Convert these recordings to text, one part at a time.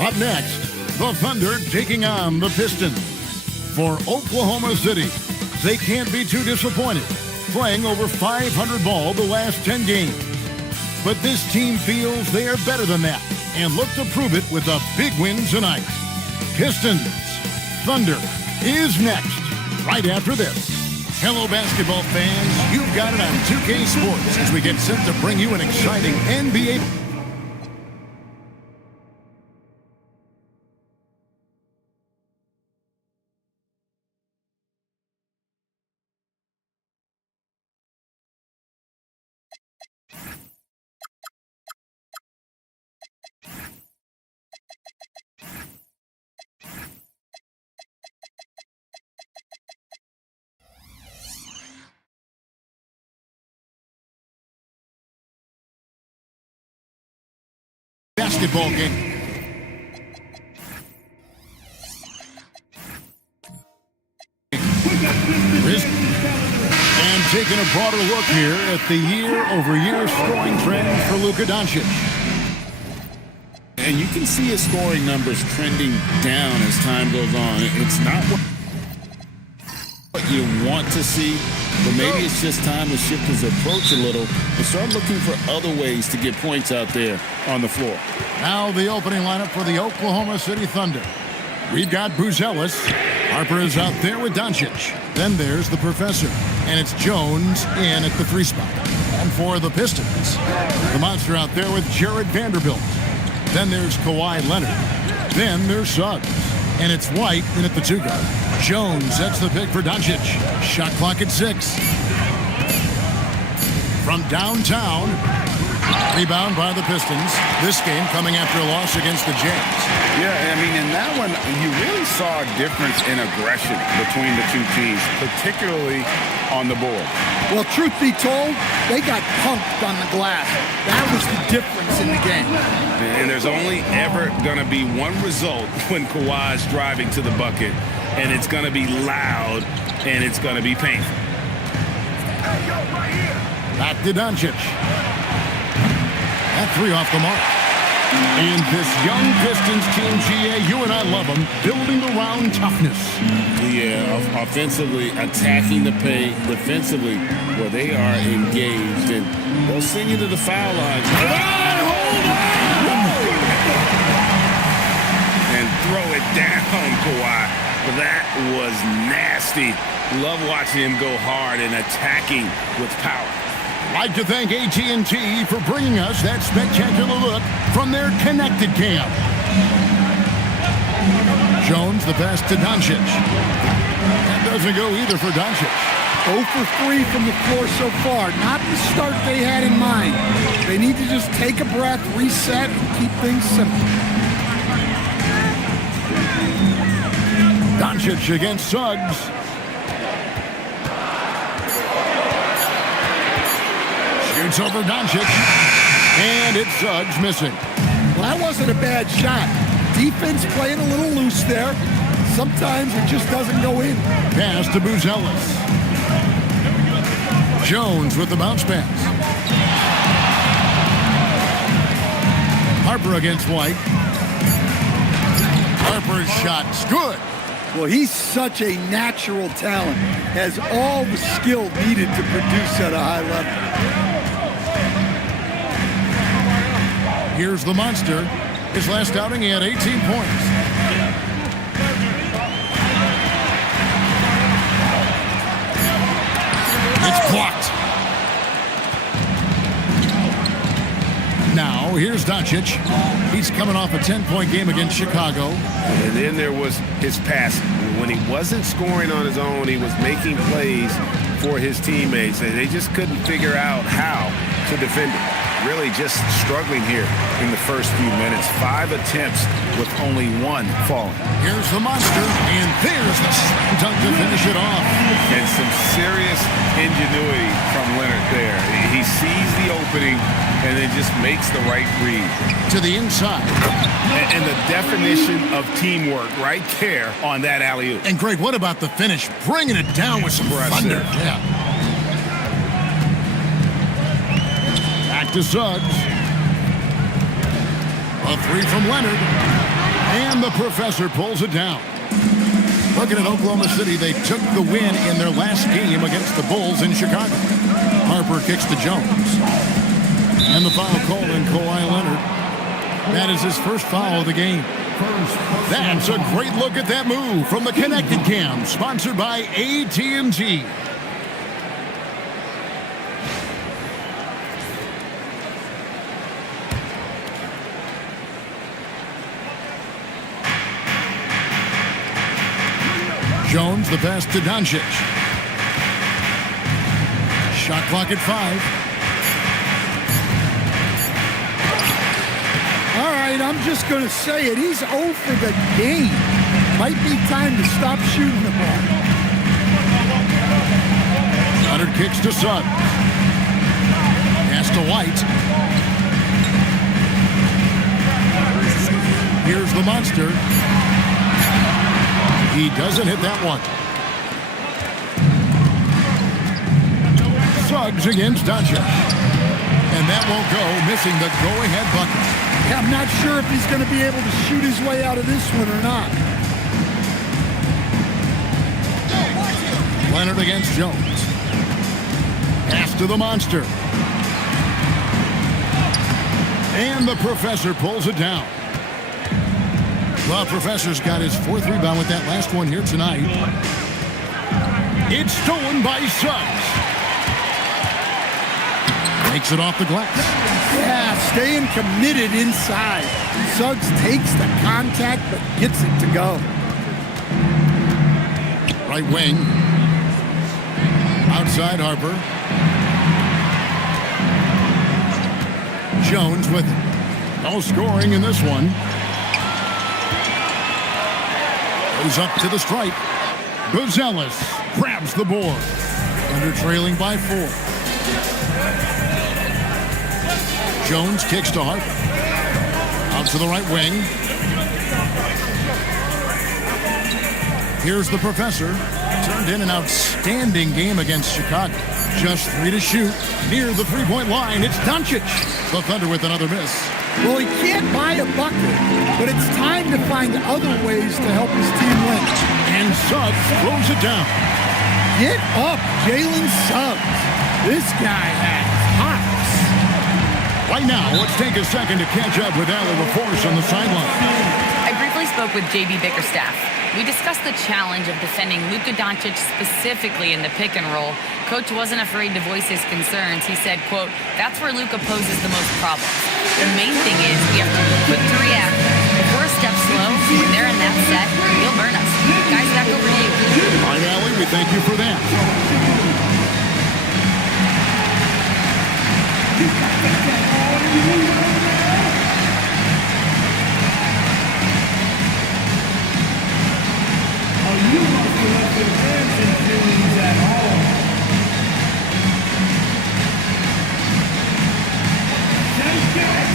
Up next, the Thunder taking on the Pistons. For Oklahoma City, they can't be too disappointed, playing over 500 ball the last 10 games. But this team feels they are better than that and look to prove it with a big win tonight. Pistons Thunder is next, right after this. Hello, basketball fans. You've got it on 2K Sports as we get set to bring you an exciting NBA basketball game. And taking a broader look here at the year-over-year scoring trend for Luka Doncic. And you can see his scoring numbers trending down as time goes on. It's not what you want to see, but maybe it's just time to shift his approach a little and start looking for other ways to get points out there on the floor. Now the opening lineup for the Oklahoma City Thunder. We've got Buzelis. Harper is out there with Doncic. Then there's the Professor. And it's Jones in at the 3 spot. And for the Pistons, the monster out there with Jared Vanderbilt. Then there's Kawhi Leonard. Then there's Suggs. And it's White in at the 2 guard. Jones sets the pick for Doncic. Shot clock at 6. From downtown, rebound by the Pistons. This game coming after a loss against the Jazz. Yeah, I mean, in that one, you really saw a difference in aggression between the two teams, particularly on the board. Well, truth be told, they got punked on the glass. That was the difference in the game. And there's only ever going to be one result when Kawhi's driving to the bucket, and it's going to be loud, and it's going to be painful. Back to Doncic. That 3 off the mark. And this young Pistons team, GA, you and I love them, building around toughness. Yeah, offensively, attacking the paint, defensively, where they are engaged, and they'll send you to the foul line. Hold on! And throw it down, Kawhi. That was nasty. Love watching him go hard and attacking with power. Like to thank AT&T for bringing us that spectacular look from their connected cam. Jones, the pass to Doncic. That doesn't go either for Doncic. 0 for 3 from the floor so far. Not the start they had in mind. They need to just take a breath, reset, and keep things simple. Doncic against Suggs. Shoots over Doncic. And it's Suggs missing. Well, that wasn't a bad shot. Defense playing a little loose there. Sometimes it just doesn't go in. Pass to Buzelis. Jones with the bounce pass. Harper against White. Harper's shot's good. Well, he's such a natural talent. Has all the skill needed to produce at a high level. Here's the monster. His last outing, he had 18 points. It's blocked. Now, here's Doncic. He's coming off a 10-point game against Chicago. And then there was his passing. When he wasn't scoring on his own, he was making plays for his teammates, and they just couldn't figure out how to defend him. Really just struggling here in the first few minutes. 5 attempts with only 1 falling. Here's the monster, and there's the slam dunk to finish it off. And some serious ingenuity from Leonard there. He sees the opening and then just makes the right read. To the inside. And the definition of teamwork right there on that alley-oop. And Greg, what about the finish? Bringing it down with some thunder. Yeah. To Suggs. A 3 from Leonard. And the professor pulls it down. Looking at Oklahoma City, they took the win in their last game against the Bulls in Chicago. Harper kicks to Jones. And the foul called on Kawhi Leonard. That is his first foul of the game. That's a great look at that move from the Connected Cam, sponsored by AT&T. Jones, the pass to Doncic. Shot clock at 5. All right, I'm just going to say it. He's 0 for the game. Might be time to stop shooting the ball. Leonard kicks to Suggs. Pass to White. Here's the monster. He doesn't hit that one. Suggs against Doncic. And that won't go, missing the go-ahead bucket. Yeah, I'm not sure if he's going to be able to shoot his way out of this one or not. Leonard against Jones. Pass to the monster. And the professor pulls it down. Well, Professor's got his 4th rebound with that last one here tonight. It's stolen by Suggs. Takes it off the glass. Yeah, staying committed inside. Suggs takes the contact, but gets it to go. Right wing. Outside Harper. Jones with it. No scoring in this one. Goes up to the stripe. Buzelis grabs the board. Under trailing by 4. Jones kicks to Harper. Out to the right wing. Here's the professor. Turned in an outstanding game against Chicago. Just 3 to shoot. Near the three-point line, it's Doncic. The Thunder with another miss. Well, he can't buy a bucket, but it's time to find other ways to help his team win. And Suggs throws it down. Get up, Jalen Suggs. This guy has hops. Right now, let's take a second to catch up with Allie LaForce on the sideline. I briefly spoke with J.B. Bickerstaff. We discussed the challenge of defending Luka Doncic specifically in the pick and roll. Coach wasn't afraid to voice his concerns. He said, quote, "That's where Luka poses the most problems. The main thing is we have to be quick to react. If we're a step slow, when they're in that set, he'll burn us." Guys, back over to you. All right, Allie, we thank you for that. You must have left your fans and feelings at home. Take it!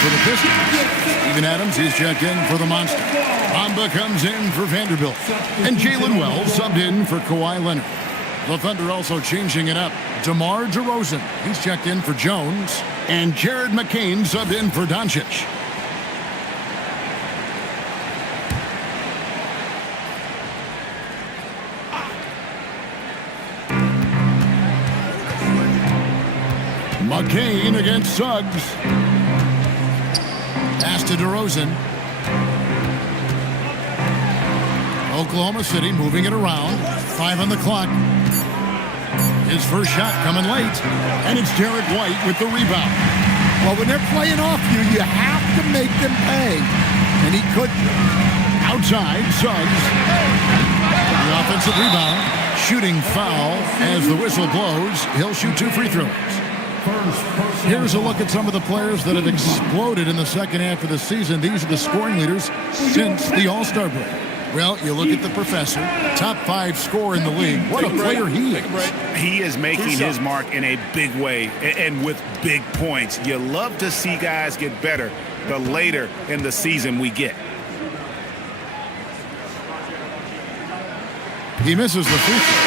For the Pistons, Steven Adams is checked in for the Monster. Bamba comes in for Vanderbilt. And Jalen Wells subbed in for Kawhi Leonard. The Thunder also changing it up. DeMar DeRozan, he's checked in for Jones. And Jared McCain subbed in for Doncic. McCain against Suggs. Pass to DeRozan. Oklahoma City moving it around. 5 on the clock. His first shot coming late. And it's Derek White with the rebound. Well, when they're playing off you, you have to make them pay. And he could. Outside, Suggs. The offensive rebound. Shooting foul as the whistle blows. He'll shoot 2 free throws. Here's a look at some of the players that have exploded in the second half of the season. These are the scoring leaders since the All-Star break. Well, you look at the professor, top 5 scorer in the league. What a player he is. He is making his mark in a big way and with big points. You love to see guys get better the later in the season we get. He misses the free throw.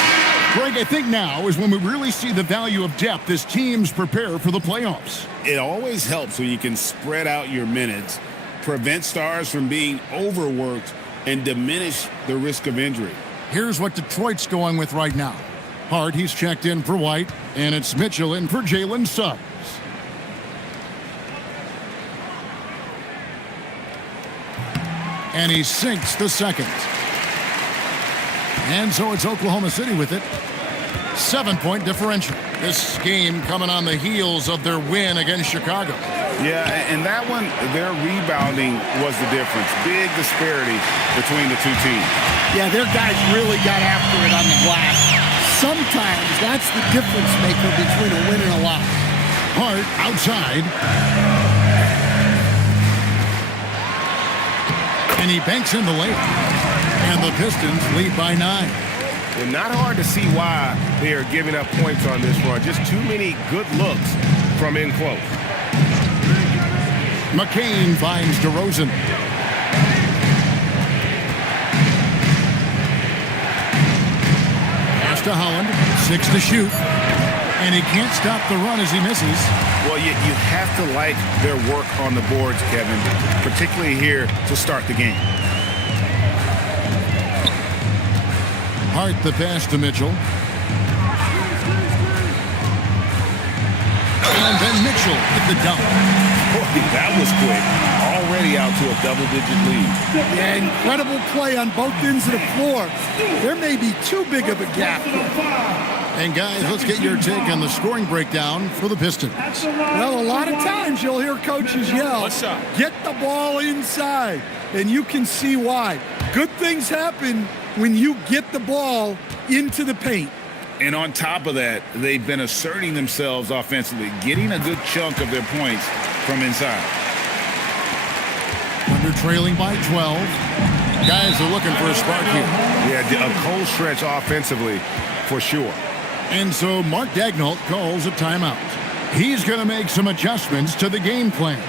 Greg, I think now is when we really see the value of depth as teams prepare for the playoffs. It always helps when you can spread out your minutes, prevent stars from being overworked, and diminish the risk of injury. Here's what Detroit's going with right now. Hart, he's checked in for White, and it's Mitchell in for Jalen Suggs. And he sinks the second. And so it's Oklahoma City with it. 7-point differential. This game coming on the heels of their win against Chicago. Yeah, and that one, their rebounding was the difference. Big disparity between the two teams. Yeah, their guys really got after it on the glass. Sometimes that's the difference maker between a win and a loss. Hart outside. And he banks in the layup. And the Pistons lead by 9. And not hard to see why they are giving up points on this run. Just too many good looks from in close. McCain finds DeRozan. Pass to Holland. 6 to shoot. And he can't stop the run as he misses. Well, you have to like their work on the boards, Kevin, particularly here to start the game. Hart the pass to Mitchell. And then Mitchell with the dunk. Boy, that was quick. Already out to a double-digit lead. Yeah, incredible play on both ends of the floor. There may be too big of a gap. And guys, let's get your take on the scoring breakdown for the Pistons. Well, a lot of times you'll hear coaches yell, "Get the ball inside," and you can see why. Good things happen when you get the ball into the paint. And on top of that, they've been asserting themselves offensively, getting a good chunk of their points from inside. Under trailing by 12. Guys are looking for a spark here. Yeah, a cold stretch offensively for sure. And so Mark Daigneault calls a timeout. He's going to make some adjustments to the game plan.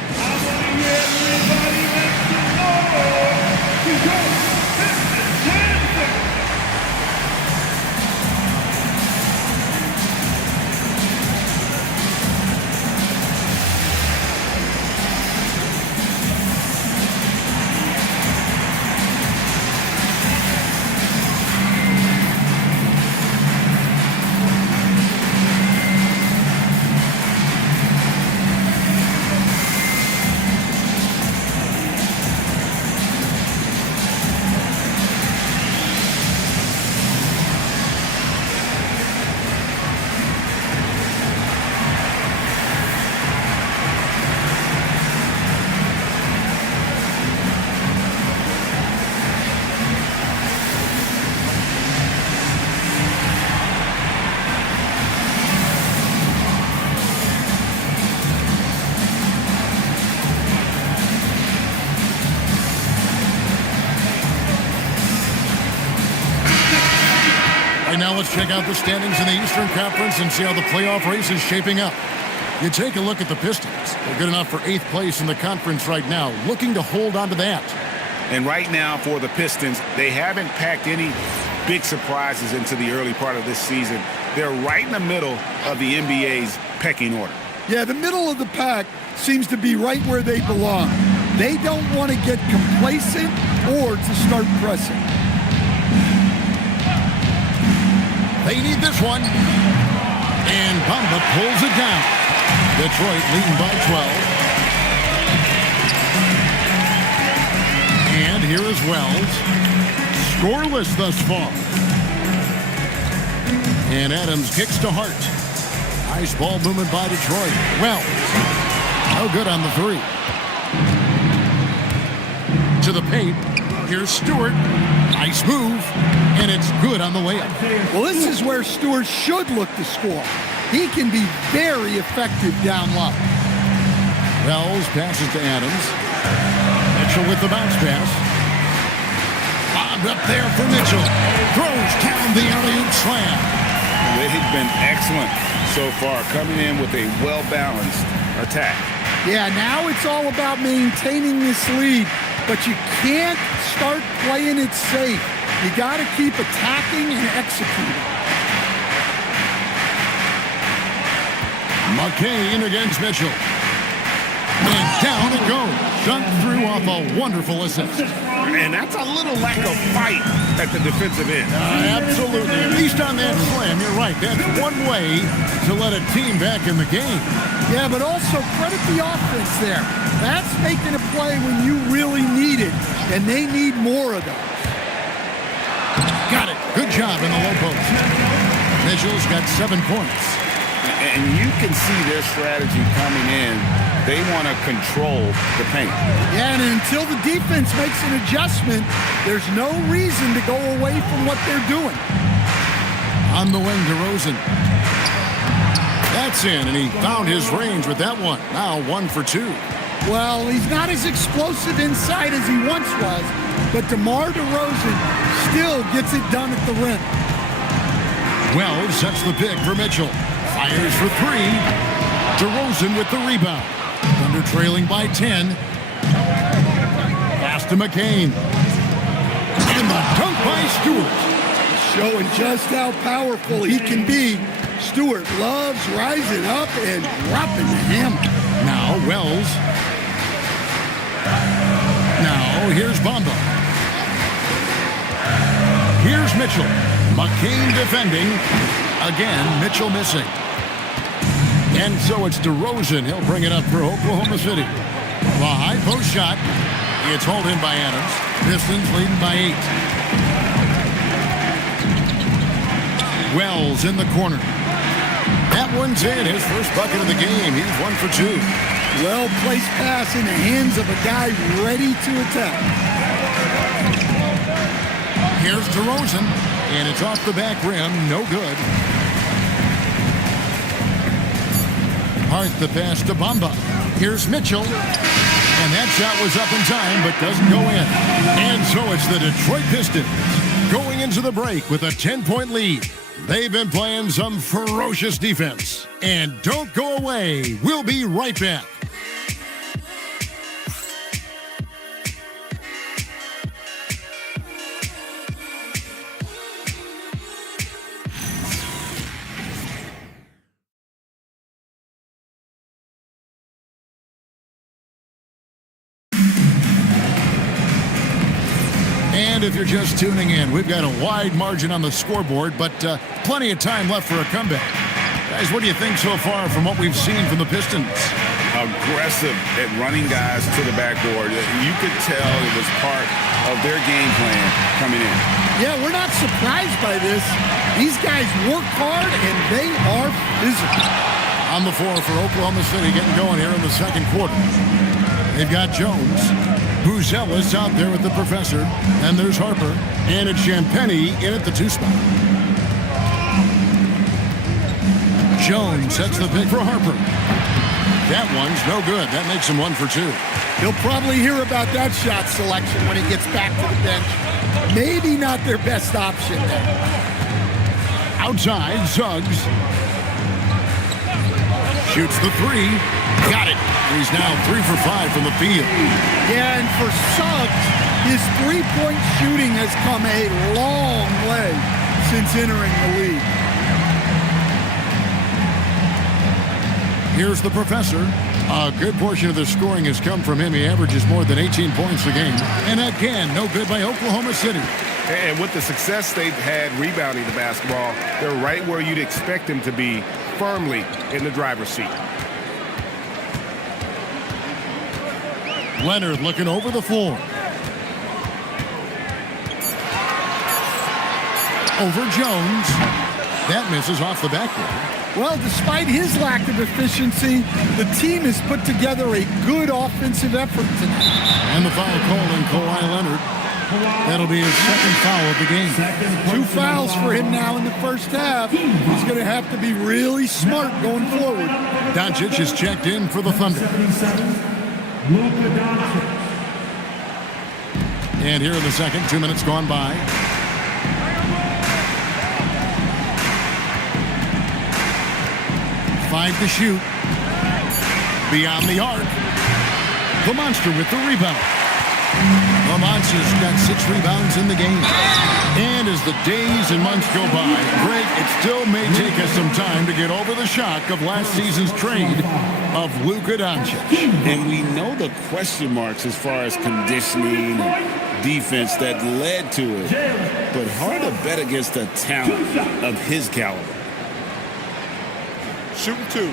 Now let's check out the standings in the Eastern Conference and see how the playoff race is shaping up. You take a look at the Pistons. They're good enough for 8th place in the conference right now, looking to hold on to that. And right now for the Pistons, they haven't packed any big surprises into the early part of this season. They're right in the middle of the NBA's pecking order. Yeah, the middle of the pack seems to be right where they belong. They don't want to get complacent or to start pressing. They need this one. And Bamba pulls it down. Detroit leading by 12. And here is Wells. Scoreless thus far. And Adams kicks to Hart. Nice ball movement by Detroit. Wells. No good on the 3. To the paint. Here's Stewart. Nice move. And it's good on the layup. Well, this is where Stewart should look to score. he can be very effective down low. Wells passes to Adams. Mitchell with the bounce pass. Bobbed up there for Mitchell. Throws down the alley-oop slam. They've been excellent so far, coming in with a well-balanced attack. Yeah, now it's all about maintaining this lead, but you can't start playing it safe. You got to keep attacking and executing. McCain against Mitchell. And down it goes. Shot through off a wonderful assist. And that's a little lack of fight at the defensive end. Absolutely. At least on that slam, you're right. That's one way to let a team back in the game. Yeah, but also credit the offense there. That's making a play when you really need it, and they need more of those. Got it. Good job in the low post. Mitchell's got 7 points. And you can see their strategy coming in. They want to control the paint. Yeah, and until the defense makes an adjustment, there's no reason to go away from what they're doing. On the wing, DeRozan. That's in, and he found his range with that one. Now 1 for 2. Well, he's not as explosive inside as he once was, but DeMar DeRozan still gets it done at the rim. Wells sets the pick for Mitchell. Fires for 3. DeRozan with the rebound. Thunder trailing by 10. Pass to McCain. And the dunk by Stewart. Showing just how powerful he can be. Stewart loves rising up and dropping the hammer. Now Wells. Now here's Bamba. Here's Mitchell. McCain defending. Again, Mitchell missing. And so it's DeRozan. He'll bring it up for Oklahoma City. The high post shot. It's hauled in by Adams. Pistons leading by 8. Wells in the corner. That one's in. His first bucket of the game. He's 1 for 2. Well-placed pass in the hands of a guy ready to attack. Here's DeRozan. And it's off the back rim. No good. Hart the pass to Bamba. Here's Mitchell. And that shot was up in time, but doesn't go in. And so it's the Detroit Pistons going into the break with a 10-point lead. They've been playing some ferocious defense. And don't go away. We'll be right back. And if you're just tuning in, we've got a wide margin on the scoreboard, but plenty of time left for a comeback. Guys, what do you think so far from what we've seen from the Pistons? Aggressive at running guys to the backboard. You could tell it was part of their game plan coming in. Yeah, we're not surprised by this. These guys work hard, and they are physical. On the floor for Oklahoma City, getting going here in the second quarter. They've got Jones. Buzelis out there with the professor. And there's Harper. And it's Champagnie in at the 2 spot. Jones sets the pick for Harper. That one's no good. That makes him 1 for 2. He'll probably hear about that shot selection when he gets back to the bench. Maybe not their best option there. Outside, Suggs. Shoots the 3. Got it. He's now 3 for 5 from the field. Yeah, and for Suggs, his three-point shooting has come a long way since entering the league. Here's the professor. A good portion of the scoring has come from him. He averages more than 18 points a game. And again, no good by Oklahoma City. And with the success they've had rebounding the basketball, they're right where you'd expect them to be, firmly in the driver's seat. Leonard looking over the floor. Over Jones. That misses off the backboard. Well, despite his lack of efficiency, the team has put together a good offensive effort tonight. And the foul called on Kawhi Leonard. That'll be his second foul of the game. 2 fouls for him now in the first half. He's going to have to be really smart going forward. Doncic is checked in for the Thunder. Luka Doncic. And here in the second, 2 minutes gone by. Five to shoot. Beyond the arc. The Monster with the rebound. The Monster's got 6 rebounds in the game. And as the days and months go by, Greg, it still may take us some time to get over the shock of last season's trade of Luka Doncic. And we know the question marks as far as conditioning and defense that led to it. But hard to bet against the talent of his caliber. Shooting 2.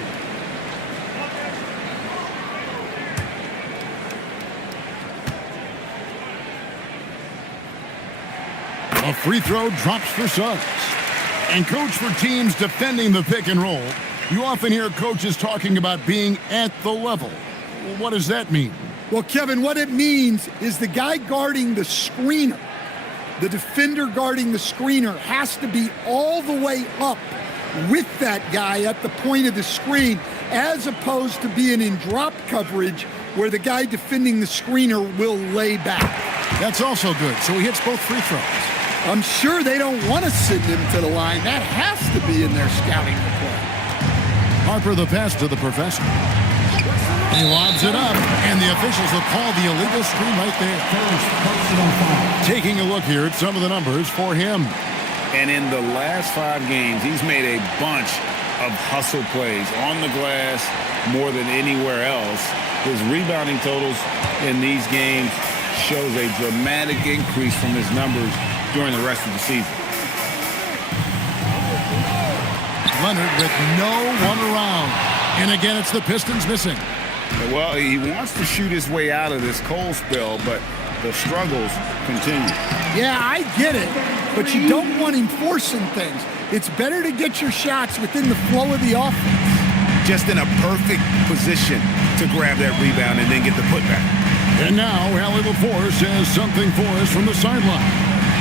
A free throw drops for Suggs. And coach, for teams defending the pick and roll, you often hear coaches talking about being at the level. What does that mean? Well, Kevin, what it means is the guy guarding the screener, the defender guarding the screener, has to be all the way up with that guy at the point of the screen, as opposed to being in drop coverage where the guy defending the screener will lay back. That's also good. So he hits both free throws. I'm sure they don't want to send him to the line. That has to be in their scouting report. Harper the pass to the professor. He lobs it up, and the officials will call the illegal screen right there. Taking a look here at some of the numbers for him. And in the last 5 games, he's made a bunch of hustle plays on the glass more than anywhere else. His rebounding totals in these games shows a dramatic increase from his numbers during the rest of the season. Leonard with no one around. And again, it's the Pistons missing. Well, he wants to shoot his way out of this cold spell, but the struggles continue. Yeah, I get it, but you don't want him forcing things. It's better to get your shots within the flow of the offense. Just in a perfect position to grab that rebound and then get the putback. And now, Allie LaForce has something for us from the sideline.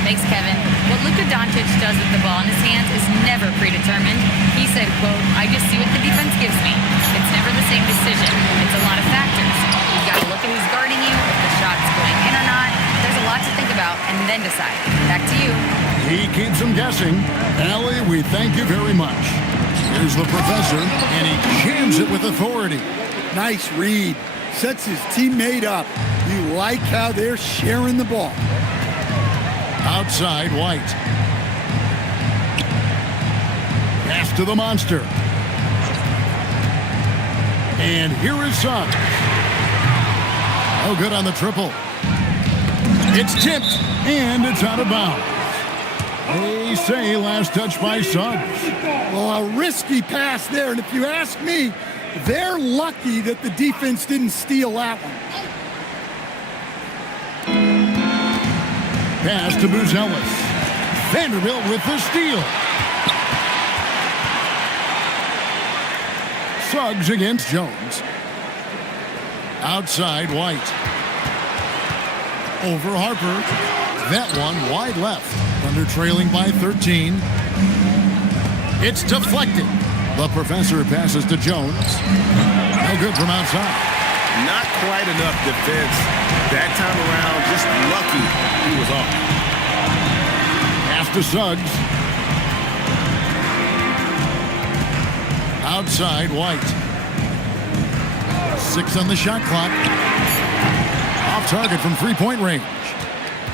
Thanks, Kevin. What Luka Doncic does with the ball in his hands is never predetermined. He said, quote, "I just see what the defense gives me. It's never the same decision. It's a lot of factors. You've got to look at who's guarding you, if the shot's going in or not. There's a lot to think about, and then decide." Back to you. He keeps them guessing. Allie, we thank you very much. Here's the professor, and he jams it with authority. Nice read. Sets his teammate up. You like how they're sharing the ball. Outside, White. Pass to the Monster. And here is Suggs. Oh, good on the triple. It's tipped, and it's out of bounds. They say last touch by Suggs. Well, a risky pass there, and if you ask me, they're lucky that the defense didn't steal that one. Pass to Buzelis. Vanderbilt with the steal. Suggs against Jones. Outside, White. Over Harper. That one wide left. Thunder trailing by 13. It's deflected. The professor passes to Jones. No good from outside. Not quite enough defense. That time around, just lucky he was off. Pass to Suggs. Outside, White. 6 on the shot clock. Off target from three-point range.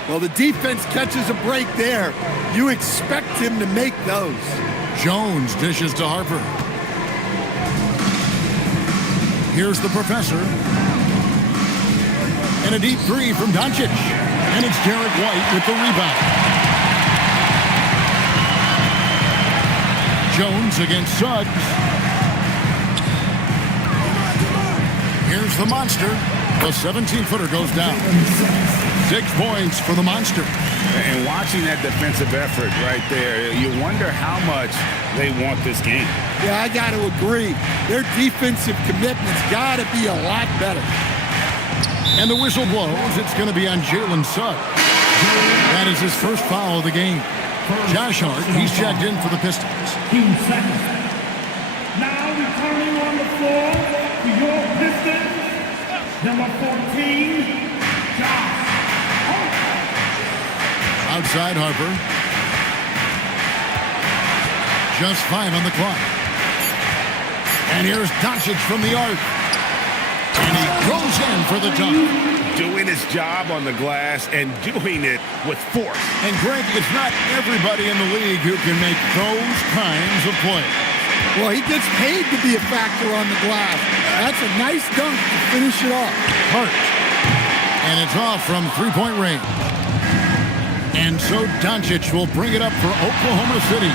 Well, the defense catches a break there. You expect him to make those. Jones dishes to Harper. Here's the professor. And a deep three from Doncic. And it's Derek White with the rebound. Jones against Suggs. Here's the Monster. The 17-footer goes down. 6 points for the Monster. And watching that defensive effort right there, you wonder how much they want this game. Yeah, I got to agree. Their defensive commitment's got to be a lot better. And the whistle blows. It's going to be on Jalen Suggs. That is his first foul of the game. Josh Hart, he's checked in for the Pistons. 2 seconds. Now returning on the floor for your Pistons, number 14, Josh Hart. Outside Harper. Just 5 on the clock. And here's Doncic from the arc. And he goes in for the dunk. Doing his job on the glass and doing it with force. And Greg, it's not everybody in the league who can make those kinds of plays. Well, he gets paid to be a factor on the glass. That's a nice dunk to finish it off. Hart. And it's off from three-point range. And so Doncic will bring it up for Oklahoma City,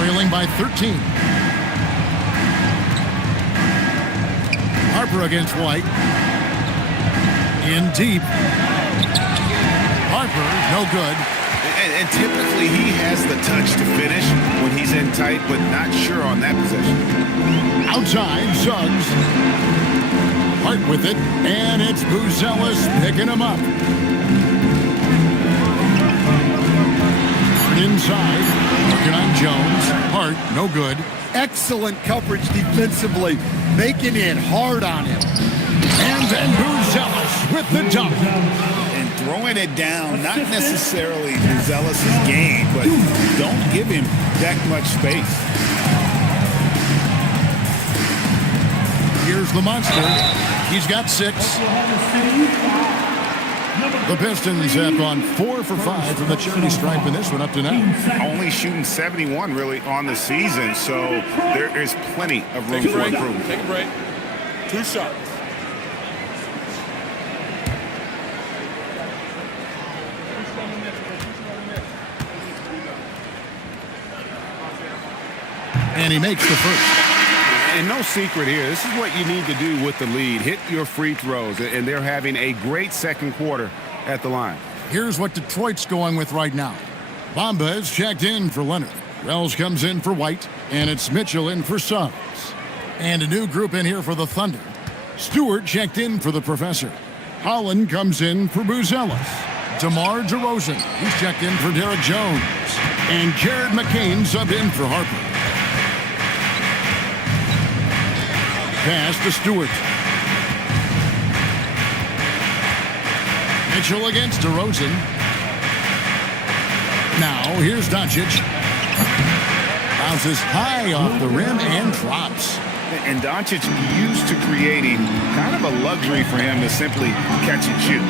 trailing by 13. Harper against White. In deep. Harper, no good. And typically he has the touch to finish when he's in tight, but not sure on that possession. Outside, Suggs. Hart with it, and it's Buzelis picking him up. Hart inside, working on Jones. Hart, no good. Excellent coverage defensively, making it hard on him. And then Buzelis with the dunk. And throwing it down, not necessarily Buzelis' game, but don't give him that much space. Here's the monster. He's got 6. The Pistons have gone 4 for 5 from the charity stripe in this one up to now. Only shooting 71 really on the season, so there is plenty of room for improvement. Take a break. 2 shots. And he makes the first. And no secret here. This is what you need to do with the lead. Hit your free throws. And they're having a great second quarter at the line. Here's what Detroit's going with right now. Bamba is checked in for Leonard. Wells comes in for White. And it's Mitchell in for Suggs. And a new group in here for the Thunder. Stewart checked in for the Professor. Holland comes in for Buzelis. DeMar DeRozan, he's checked in for Derek Jones. And Jared McCain subbed in for Harper. Pass to Stewart. Mitchell against DeRozan. Now here's Doncic. Bounces high off the rim and drops. And Doncic used to creating kind of a luxury for him to simply catch and shoot.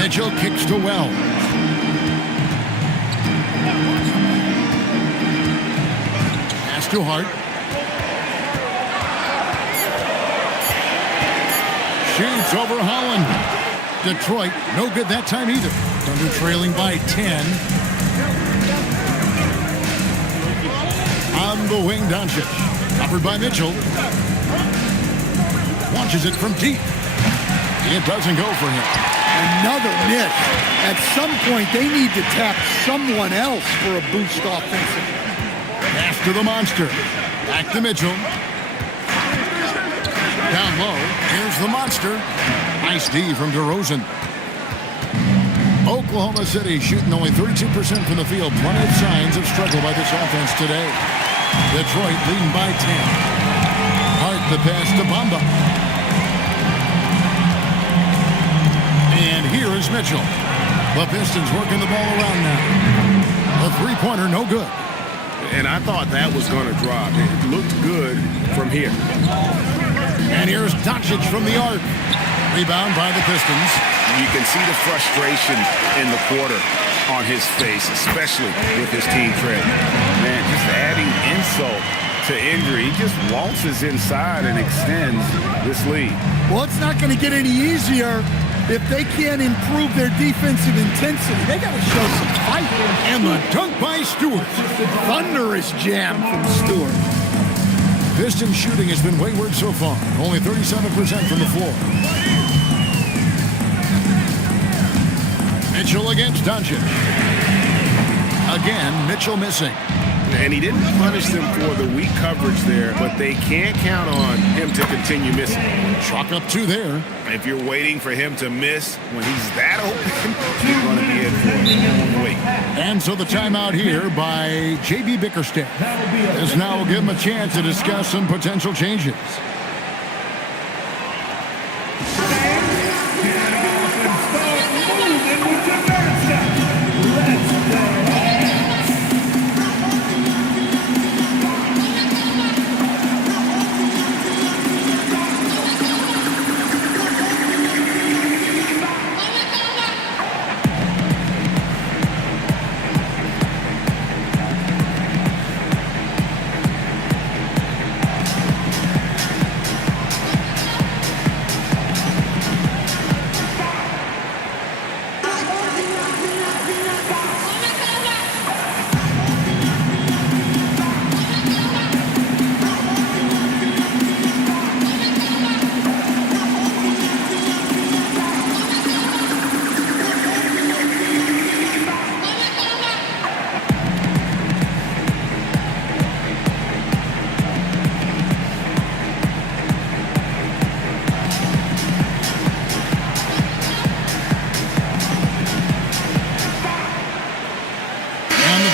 Mitchell kicks to Wells. Pass to Hart. Shoots over Holland. Detroit, no good that time either. Thunder trailing by 10. On the wing, Doncic. Covered by Mitchell. Launches it from deep. It doesn't go for him. Another miss. At some point, they need to tap someone else for a boost offensively. Pass to the monster. Back to Mitchell. Down low, here's the monster. Nice D from DeRozan. Oklahoma City shooting only 32% from the field. Plenty of signs of struggle by this offense today. Detroit leading by 10. Hart the pass to Bamba. And here is Mitchell. The Pistons working the ball around now. A three-pointer, no good. And I thought that was going to drop. It looked good from here. And here's Doncic from the arc. Rebound by the Pistons. You can see the frustration in the quarter on his face, especially with his team trailing. Man, just adding insult to injury. He just waltzes inside and extends this lead. Well, it's not going to get any easier if they can't improve their defensive intensity. They got to show some fight. And the dunk by Stewart. Thunderous jam from Stewart. Pistons shooting has been wayward so far. Only 37% from the floor. Mitchell against Doncic. Again, Mitchell missing. And he didn't punish them for the weak coverage there, but they can't count on him to continue missing. Chalk up 2 there. If you're waiting for him to miss when he's that open, you're going to be in for a long wait. And so the timeout here by J.B. Bickerstaff. This now will give him a chance to discuss some potential changes.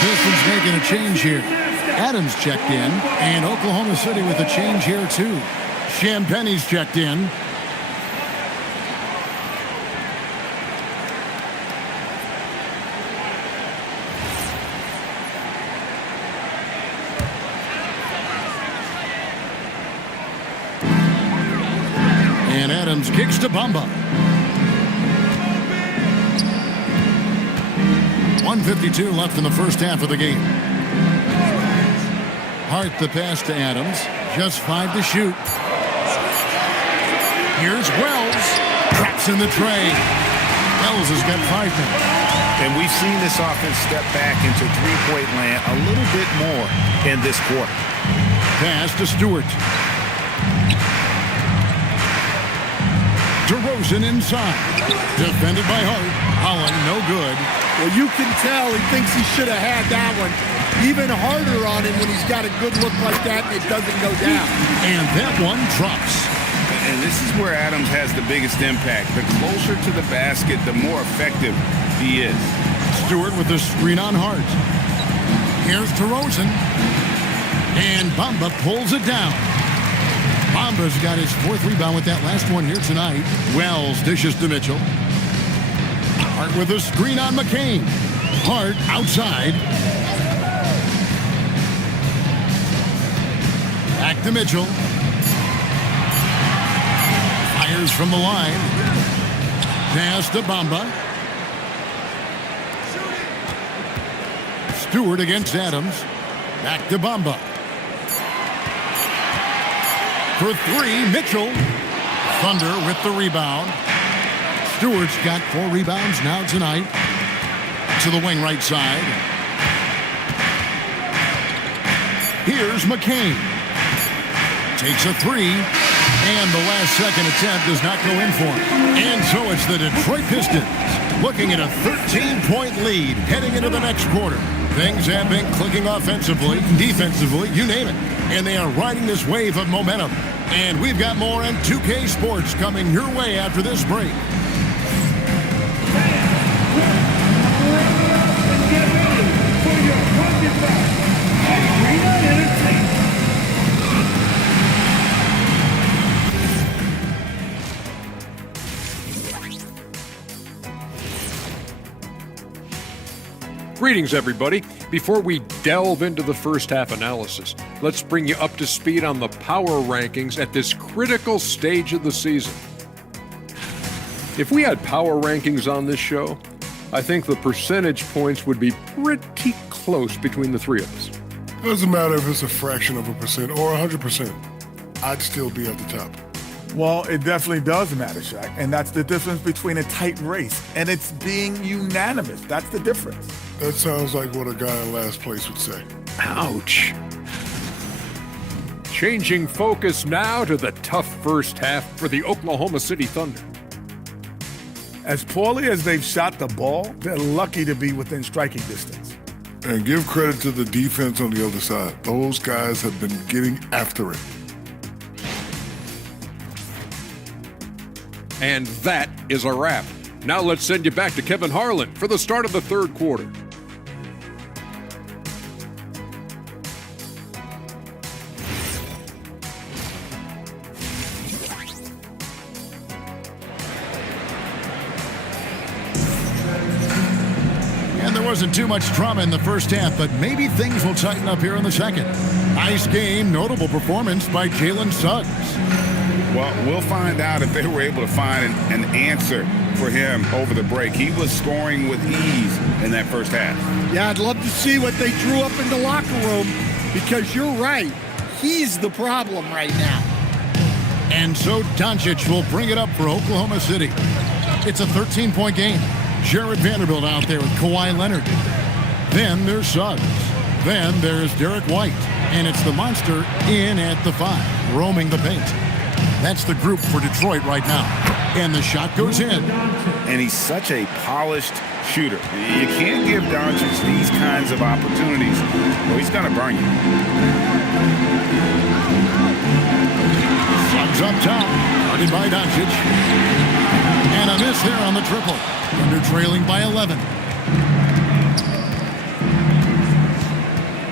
Pistons making a change here. Adams checked in, and Oklahoma City with a change here too. Champagne's checked in. And Adams kicks to Bamba. 1:52 left in the first half of the game. Hart the pass to Adams. Just 5 to shoot. Here's Wells. Traps in the tray. Wells has got 5 now. And we've seen this offense step back into three-point land a little bit more in this quarter. Pass to Stewart. DeRozan inside. Defended by Hart. Holland, no good. Well, you can tell he thinks he should have had that one. Even harder on him when he's got a good look like that and it doesn't go down. And that one drops. And this is where Adams has the biggest impact. The closer to the basket, the more effective he is. Stewart with the screen on Hart. Here's DeRozan. And Bamba pulls it down. Bamba's got his 4th rebound with that last one here tonight. Wells dishes to Mitchell. Hart with a screen on McCain. Hart outside. Back to Mitchell. Fires from the line. Pass to Bamba. Stewart against Adams. Back to Bamba. For 3, Mitchell. Thunder with the rebound. Stewart's got 4 rebounds now tonight. To the wing right side. Here's McCain. Takes a 3. And the last second attempt does not go in for him. And so it's the Detroit Pistons looking at a 13-point lead heading into the next quarter. Things have been clicking offensively, defensively, you name it. And they are riding this wave of momentum. And we've got more on 2K Sports coming your way after this break. Greetings, everybody. Before we delve into the first half analysis, let's bring you up to speed on the power rankings at this critical stage of the season. If we had power rankings on this show, I think the percentage points would be pretty close between the three of us. It doesn't matter if it's a fraction of a percent or 100%. I'd still be at the top. Well, it definitely does matter, Shaq. And that's the difference between a tight race and it's being unanimous. That's the difference. That sounds like what a guy in last place would say. Ouch. Changing focus now to the tough first half for the Oklahoma City Thunder. As poorly as they've shot the ball, they're lucky to be within striking distance. And give credit to the defense on the other side. Those guys have been getting after it. And that is a wrap. Now let's send you back to Kevin Harlan for the start of the third quarter. And there wasn't too much drama in the first half, but maybe things will tighten up here in the second. Nice game, notable performance by Jalen Suggs. Well, we'll find out if they were able to find an answer for him over the break. He was scoring with ease in that first half. Yeah, I'd love to see what they drew up in the locker room, because you're right. He's the problem right now. And so Doncic will bring it up for Oklahoma City. It's a 13-point game. Jared Vanderbilt out there with Kawhi Leonard. Then there's Suggs. Then there's Derek White. And it's the monster in at the 5, roaming the paint. That's the group for Detroit right now. And the shot goes in. And he's such a polished shooter. You can't give Doncic these kinds of opportunities, or he's going to burn you. Suggs up top, guarded by Doncic. And a miss there on the triple. Thunder trailing by 11.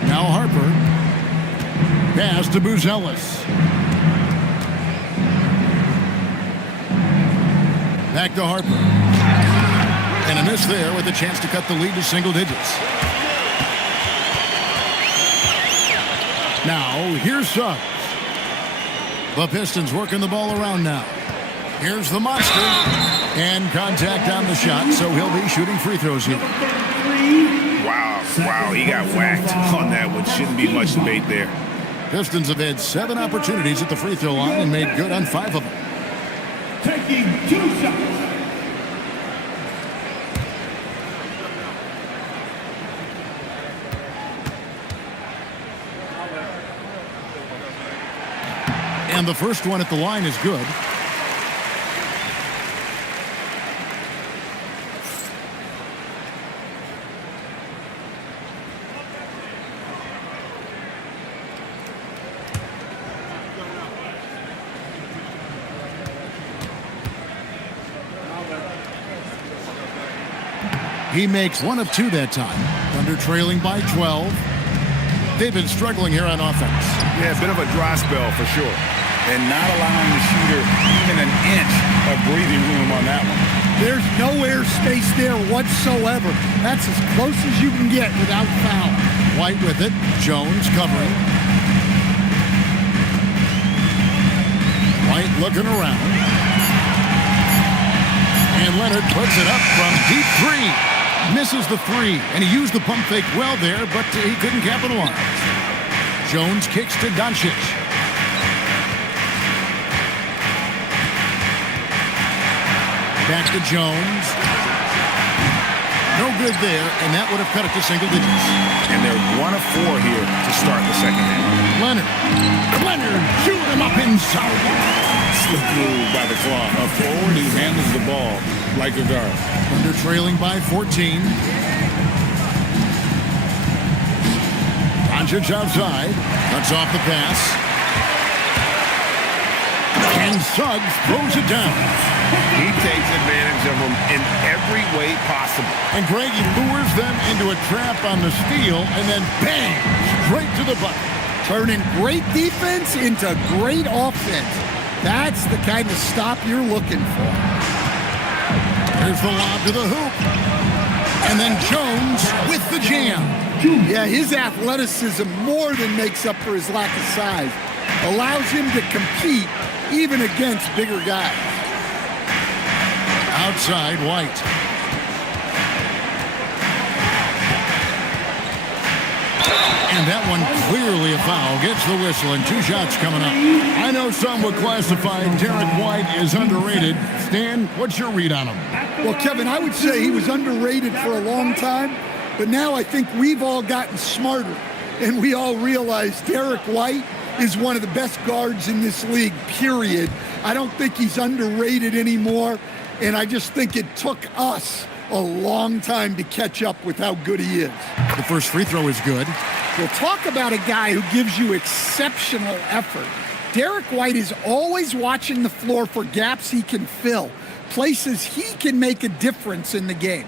Now Harper. Pass to Buzelis. Back to Harper. And a miss there with a chance to cut the lead to single digits. Now, here's Suggs. The Pistons working the ball around now. Here's the monster. And contact on the shot, so he'll be shooting free throws here. Wow, he got whacked on that one. Shouldn't be much debate there. Pistons have had 7 opportunities at the free throw line and made good on 5 of them. Taking 2 shots. And the first one at the line is good. He makes 1 of 2 that time. Thunder trailing by 12. They've been struggling here on offense. Yeah, a bit of a dry spell for sure. And not allowing the shooter even an inch of breathing room on that one. There's no air space there whatsoever. That's as close as you can get without foul. White with it. Jones covering. White looking around. And Leonard puts it up from deep 3. Misses the 3, and he used the pump fake well there, but he couldn't capitalize. Jones kicks to Doncic. Back to Jones. No good there, and that would have cut it to single digits. And they're 1 of 4 here to start the second half. Leonard, shoot him up inside. Slick move by the claw. A forward who handles the ball like a guard. Thunder trailing by 14. Doncic outside. Cuts off the pass. And Suggs throws it down. He takes advantage of them in every way possible. And Greg, he lures them into a trap on the steal, and then bang, straight to the bucket. Turning great defense into great offense. That's the kind of stop you're looking for. Here's the lob to the hoop. And then Jones with the jam. Yeah, his athleticism more than makes up for his lack of size. Allows him to compete even against bigger guys. Outside, White. And that one clearly a foul. Gets the whistle, and 2 shots coming up. I know some would classify Derek White as underrated. Stan, what's your read on him? Well, Kevin, I would say he was underrated for a long time, but now I think we've all gotten smarter, and we all realize Derek White is one of the best guards in this league, period. I don't think he's underrated anymore, and I just think it took us a long time to catch up with how good he is. The first free throw is good. We'll talk about a guy who gives you exceptional effort. Derek White is always watching the floor for gaps he can fill, places he can make a difference in the game.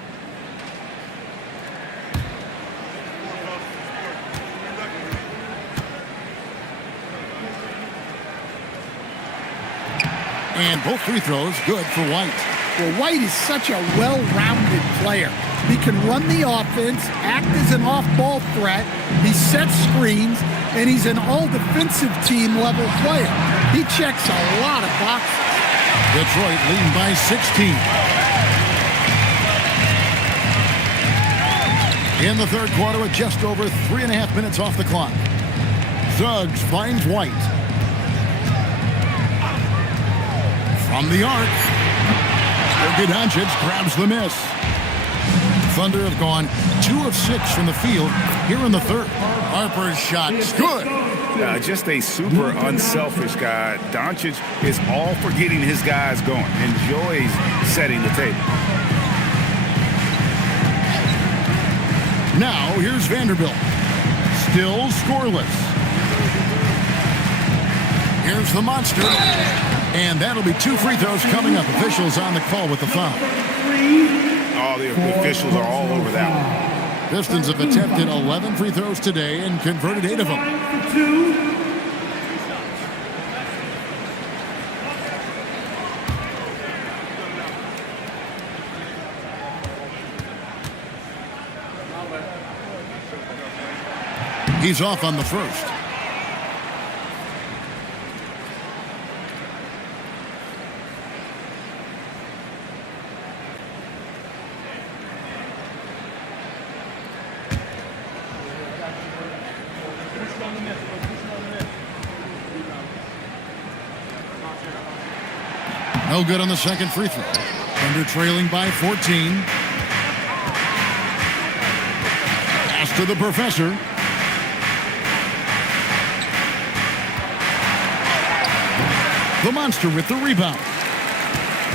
And both free throws good for White. Well, White is such a well-rounded player. He can run the offense, act as an off-ball threat, he sets screens, and he's an all-defensive team level player. He checks a lot of boxes. Detroit leading by 16. In the third quarter with just over 3.5 minutes off the clock. Suggs finds White. From the arc. Luka Doncic grabs the miss. Thunder have gone 2 of 6 from the field here in the third. Harper's shot is good. Just a super unselfish guy. Doncic is all for getting his guys going. Enjoys setting the table. Now here's Vanderbilt. Still scoreless. Here's the monster. And that'll be 2 free throws coming up. Officials on the call with the foul. All the officials are all over that one. Pistons have attempted 11 free throws today and converted 8 of them. He's off on the first. No good on the second free throw. Thunder trailing by 14. Pass to the professor. The monster with the rebound.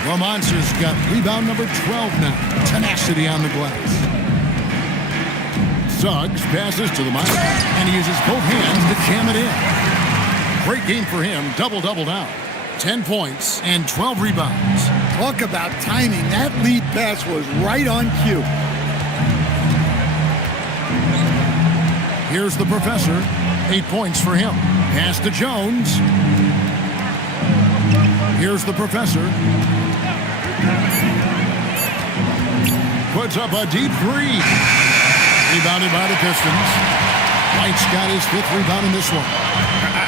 The monster's got rebound number 12 now. Tenacity on the glass. Suggs passes to the monster, and he uses both hands to jam it in. Great game for him. Double-double now. 10 points and 12 rebounds. Talk about timing. That lead pass was right on cue. Here's the professor. 8 points for him. Pass to Jones. Here's the professor. Puts up a deep 3. Rebounded by the Pistons. White's got his 5th rebound in this one.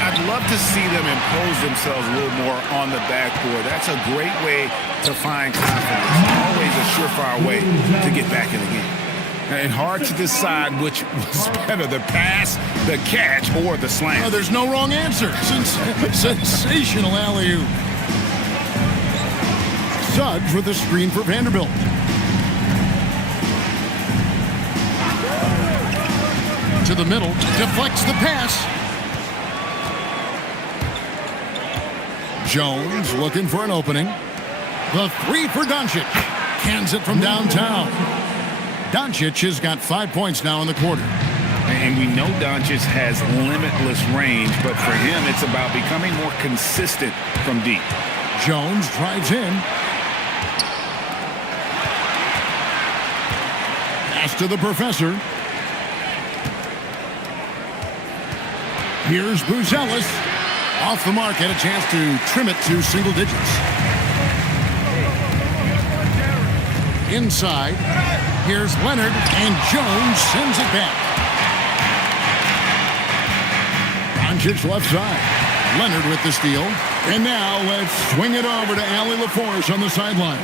I'd love to see them impose themselves a little more on the backboard. That's a great way to find confidence. Always a surefire way to get back in the game. And hard to decide which was better, the pass, the catch, or the slam. Oh, there's no wrong answer. Sensational alley-oop. Suggs with the screen for Vanderbilt. To the middle, deflects the pass. Jones looking for an opening. The 3 for Doncic. Cans it from downtown. Doncic has got 5 points now in the quarter. And we know Doncic has limitless range, but for him, it's about becoming more consistent from deep. Jones drives in. Pass to the professor. Here's Buzelis. Off the mark, had a chance to trim it to single digits. Inside, here's Leonard, and Jones sends it back. Doncic left side. Leonard with the steal. And now let's swing it over to Allie LaForce on the sideline.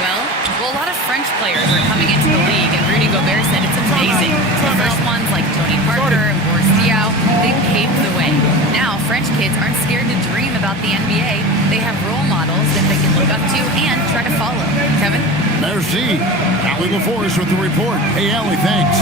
Well, a lot of French players are coming into the league, and Rudy Gobert said it's amazing. The first ones like Tony Parker and Boris Diaw, they paved the way. Now, French kids aren't scared to dream about the NBA. They have role models that they can look up to and try to follow. Kevin? Merci. Allie LaForce with the report. Hey, Allie, thanks.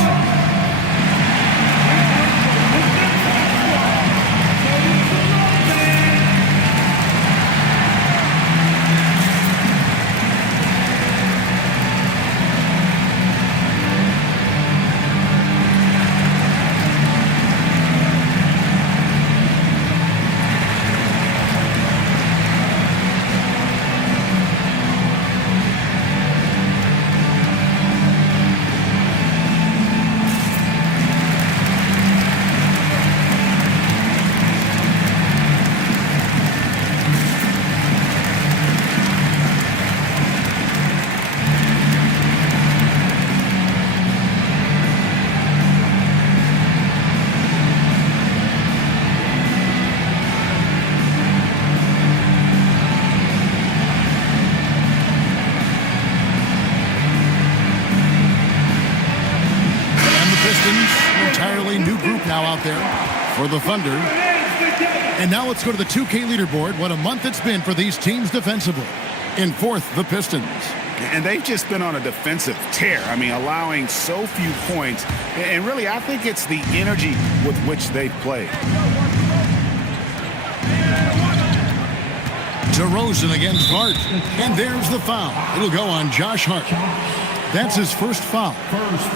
out there for the Thunder. And now let's go to the 2K leaderboard. What a month it's been for these teams defensively. In fourth, the Pistons. And they've just been on a defensive tear. I mean, allowing so few points. And really, I think it's the energy with which they've played. DeRozan against Hart. And there's the foul. It'll go on Josh Hart. That's his first foul.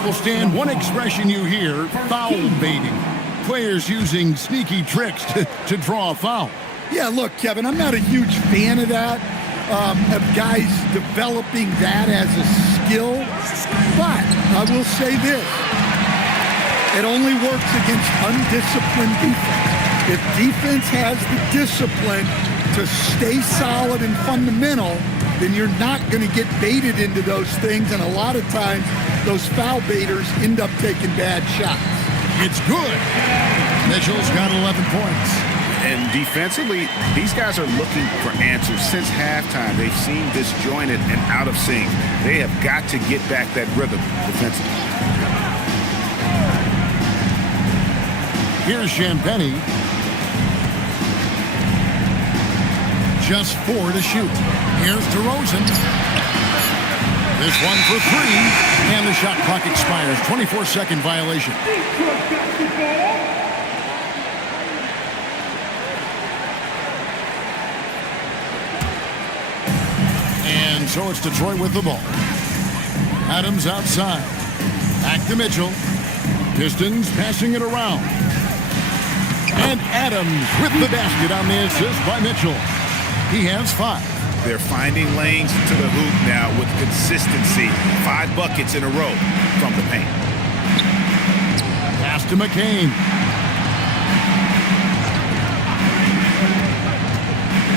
Well, Stan, one expression you hear, foul baiting. Players using sneaky tricks to draw a foul. Yeah, look, Kevin, I'm not a huge fan of that, of guys developing that as a skill. But I will say this. It only works against undisciplined defense. If defense has the discipline to stay solid and fundamental, then you're not going to get baited into those things. And a lot of times, those foul baiters end up taking bad shots. It's good. Mitchell's got 11 points. And defensively, these guys are looking for answers since halftime. They've seen disjointed and out of sync. They have got to get back that rhythm defensively. Here's Champagnie. Just 4 to shoot. Here's DeRozan. This one for 3. And the shot clock expires. 24-second violation. And so it's Detroit with the ball. Adams outside. Back to Mitchell. Pistons passing it around. And Adams with the basket on the assist by Mitchell. He has 5. They're finding lanes to the hoop now with consistency. 5 buckets in a row from the paint. Pass to McCain.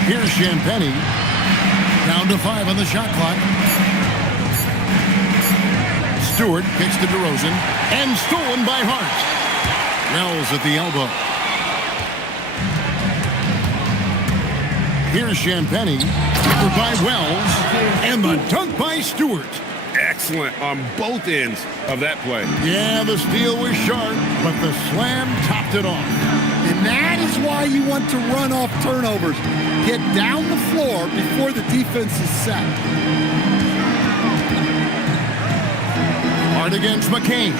Here's Champagnie. Down to 5 on the shot clock. Stewart kicks to DeRozan. And stolen by Hart. Wells at the elbow. Here's Champagnie, covered by Wells, and the dunk by Stewart. Excellent on both ends of that play. Yeah, the steal was sharp, but the slam topped it off. And that is why you want to run off turnovers. Get down the floor before the defense is set. Hard against McCain.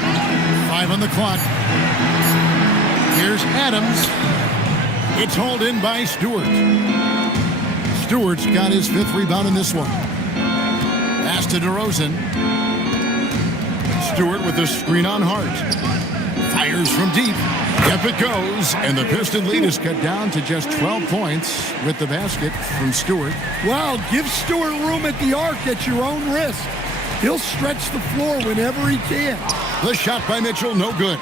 5 on the clock. Here's Adams. It's hauled in by Stewart. Stewart's got his 5th rebound in this one. Pass to DeRozan. Stewart with the screen on Hart. Fires from deep. Up it goes. And the Piston lead is cut down to just 12 points with the basket from Stewart. Well, give Stewart room at the arc at your own risk. He'll stretch the floor whenever he can. The shot by Mitchell, no good.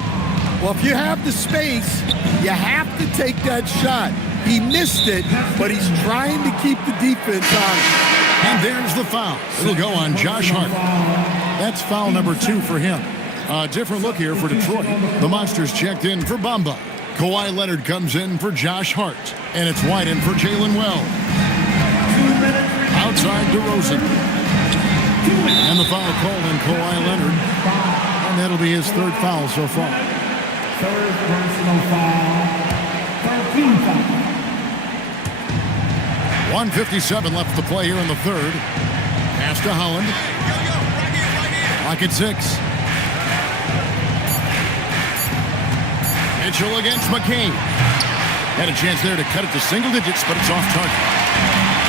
Well, if you have the space, you have to take that shot. He missed it, but he's trying to keep the defense on it. And there's the foul. It'll go on Josh Hart. That's foul number 2 for him. A different look here for Detroit. The Monsters checked in for Bamba. Kawhi Leonard comes in for Josh Hart. And it's wide in for Jalen Wells. Outside DeRozan. And the foul called on Kawhi Leonard. And that'll be his 3rd foul so far. 3rd personal foul. 13 foul. 1:57 left to play here in the 3rd. Pass to Holland. Clock at 6. Mitchell against McCain. Had a chance there to cut it to single digits, but it's off target.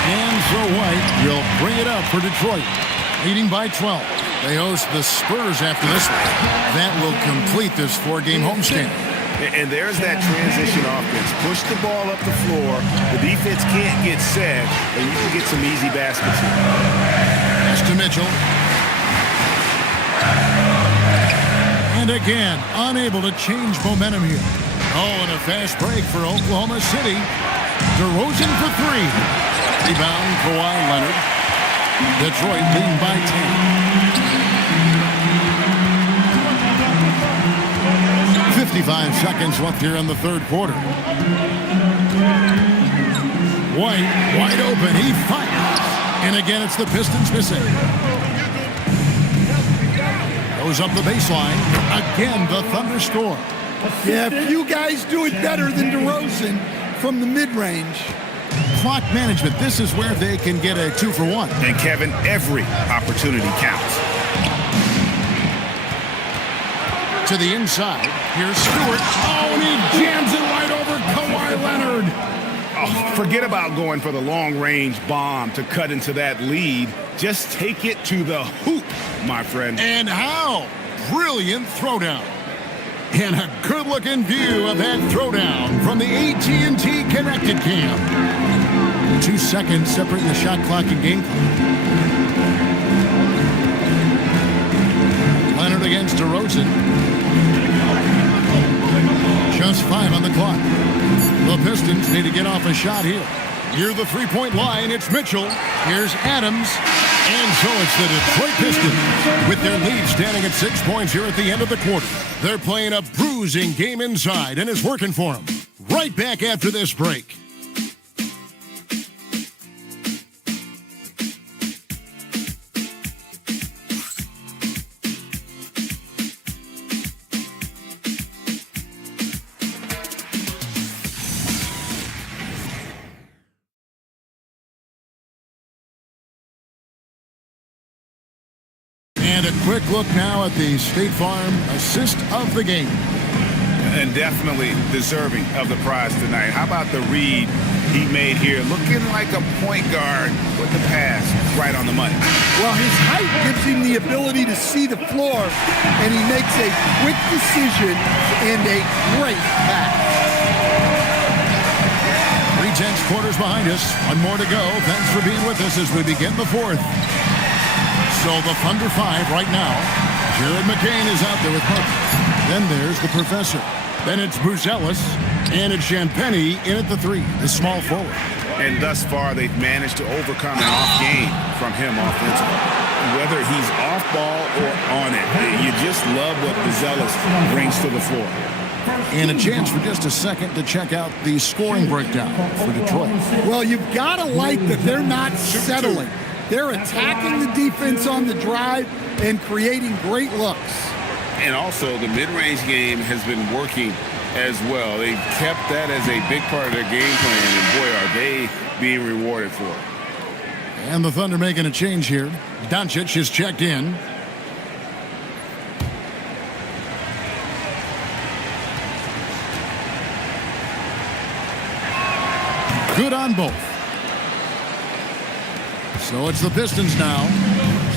And so White will bring it up for Detroit, leading by 12. They host the Spurs after this one. That will complete this 4-game homestand. And there's that transition offense. Push the ball up the floor. The defense can't get set, and you can get some easy baskets here. Pass to Mitchell. And again, unable to change momentum here. Oh, and a fast break for Oklahoma City. DeRozan for 3. Rebound, Kawhi Leonard. Detroit leading by 10. 55 seconds left here in the 3rd quarter. White, wide open. He fires. And again, it's the Pistons missing. Goes up the baseline. Again, the Thunder score. Yeah, few guys do it better than DeRozan from the mid-range. Clock management, this is where they can get a 2-for-1. And Kevin, every opportunity counts. To the inside, here's Stewart. Oh, and he jams it right over Kawhi Leonard. Oh, forget about going for the long-range bomb to cut into that lead. Just take it to the hoop, my friend. And how? Brilliant throwdown. And a good-looking view of that throwdown from the AT&T Connected Cam. 2 seconds separating the shot clock and game clock. Leonard against DeRozan. Just 5 on the clock. The Pistons need to get off a shot here. Near the three-point line, it's Mitchell. Here's Adams. And so it's the Detroit Pistons with their lead standing at 6 points here at the end of the quarter. They're playing a bruising game inside, and it's working for them. Right back after this break. And a quick look now at the State Farm assist of the game. And definitely deserving of the prize tonight. How about the read he made here? Looking like a point guard with the pass right on the money. Well, his height gives him the ability to see the floor, and he makes a quick decision and a great pass. 3/10 quarters behind us. One more to go. Thanks for being with us as we begin the fourth. So the Thunder 5 right now. Jared McCain is out there with Parker. Then there's the Professor. Then it's Buzelis. And it's Champagnie in at the 3, the small forward. And thus far, they've managed to overcome an off game from him offensively. Whether he's off ball or on it, you just love what Buzelis brings to the floor. And a chance for just a second to check out the scoring breakdown for Detroit. Well, you've got to like that they're not settling. They're attacking the defense on the drive and creating great looks. And also, the mid-range game has been working as well. They've kept that as a big part of their game plan, and boy, are they being rewarded for it. And the Thunder making a change here. Doncic is checked in. Good on both. So it's the Pistons now.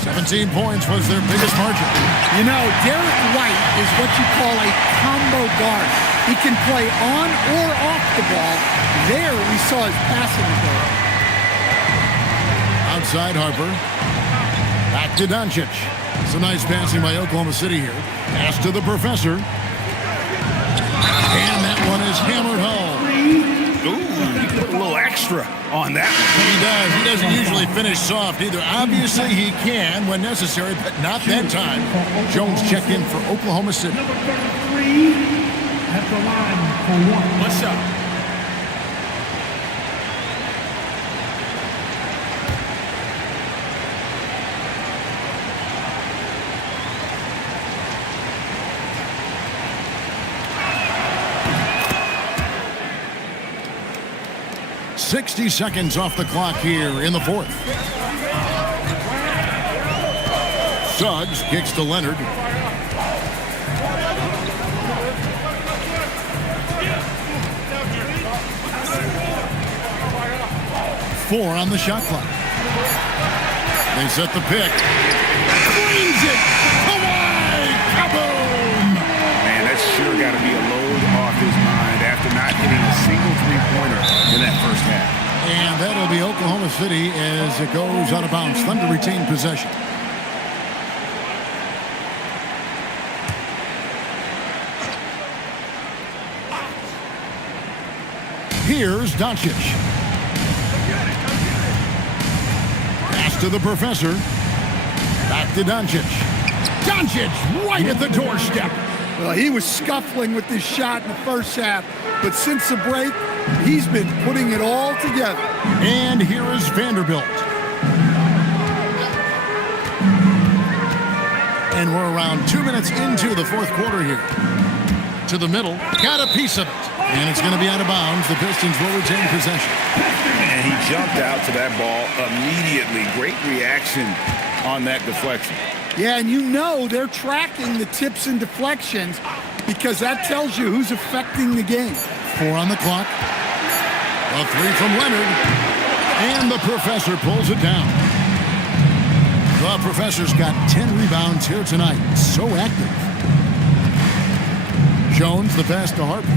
17 points was their biggest margin. You know, Derek White is what you call a combo guard. He can play on or off the ball. There we saw his passing ability. Outside Harper. Back to Doncic. Some nice passing by Oklahoma City here. Pass to the Professor. And that one is hammered home. Ooh, he put a little extra on that one. He does. He doesn't usually finish soft either. Obviously, he can when necessary, but not that time. Jones checked in for Oklahoma City. Number 33 at the line for 1. What's up? .60 seconds off the clock here in the fourth. Suggs kicks to Leonard. Four on the shot clock. They set the pick. Cleans it! Kawhi! Kaboom! Man, that's sure got to be a load off his mind after not hitting a single three-pointer in that first half. And that'll be Oklahoma City as it goes out of bounds. Thunder retain possession. Here's Doncic. Pass to the Professor. Back to Doncic. Doncic right at the doorstep. Well, he was scuffling with this shot in the first half, but since the break, he's been putting it all together. And here is Vanderbilt. And we're around 2 minutes into the fourth quarter here. to the middle. Got a piece of it. And it's going to be out of bounds. The Pistons will retain possession. And he jumped out to that ball immediately. Great reaction on that deflection. Yeah, and you know they're tracking the tips and deflections because that tells you who's affecting the game. 4 on the clock. A 3 from Leonard. And the professor pulls it down. The professor's got 10 rebounds here tonight. So active. Jones, the pass to Harper.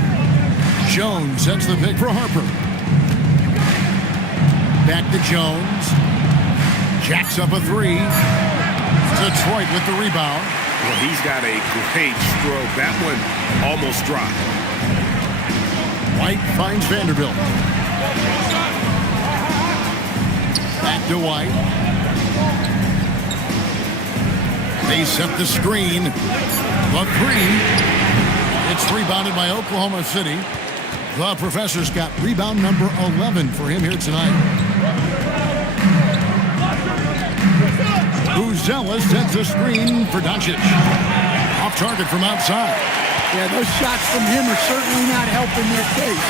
Jones sets the pick for Harper. Back to Jones. Jacks up a 3. Detroit with the rebound. Well, he's got a great stroke. That one almost dropped. White finds Vanderbilt. Back to White. They set the screen. The 3. It's rebounded by Oklahoma City. The professor's got rebound number 11 for him here tonight. Buzelis sets a screen for Doncic. Off target from outside. Yeah, those shots from him are certainly not helping their case.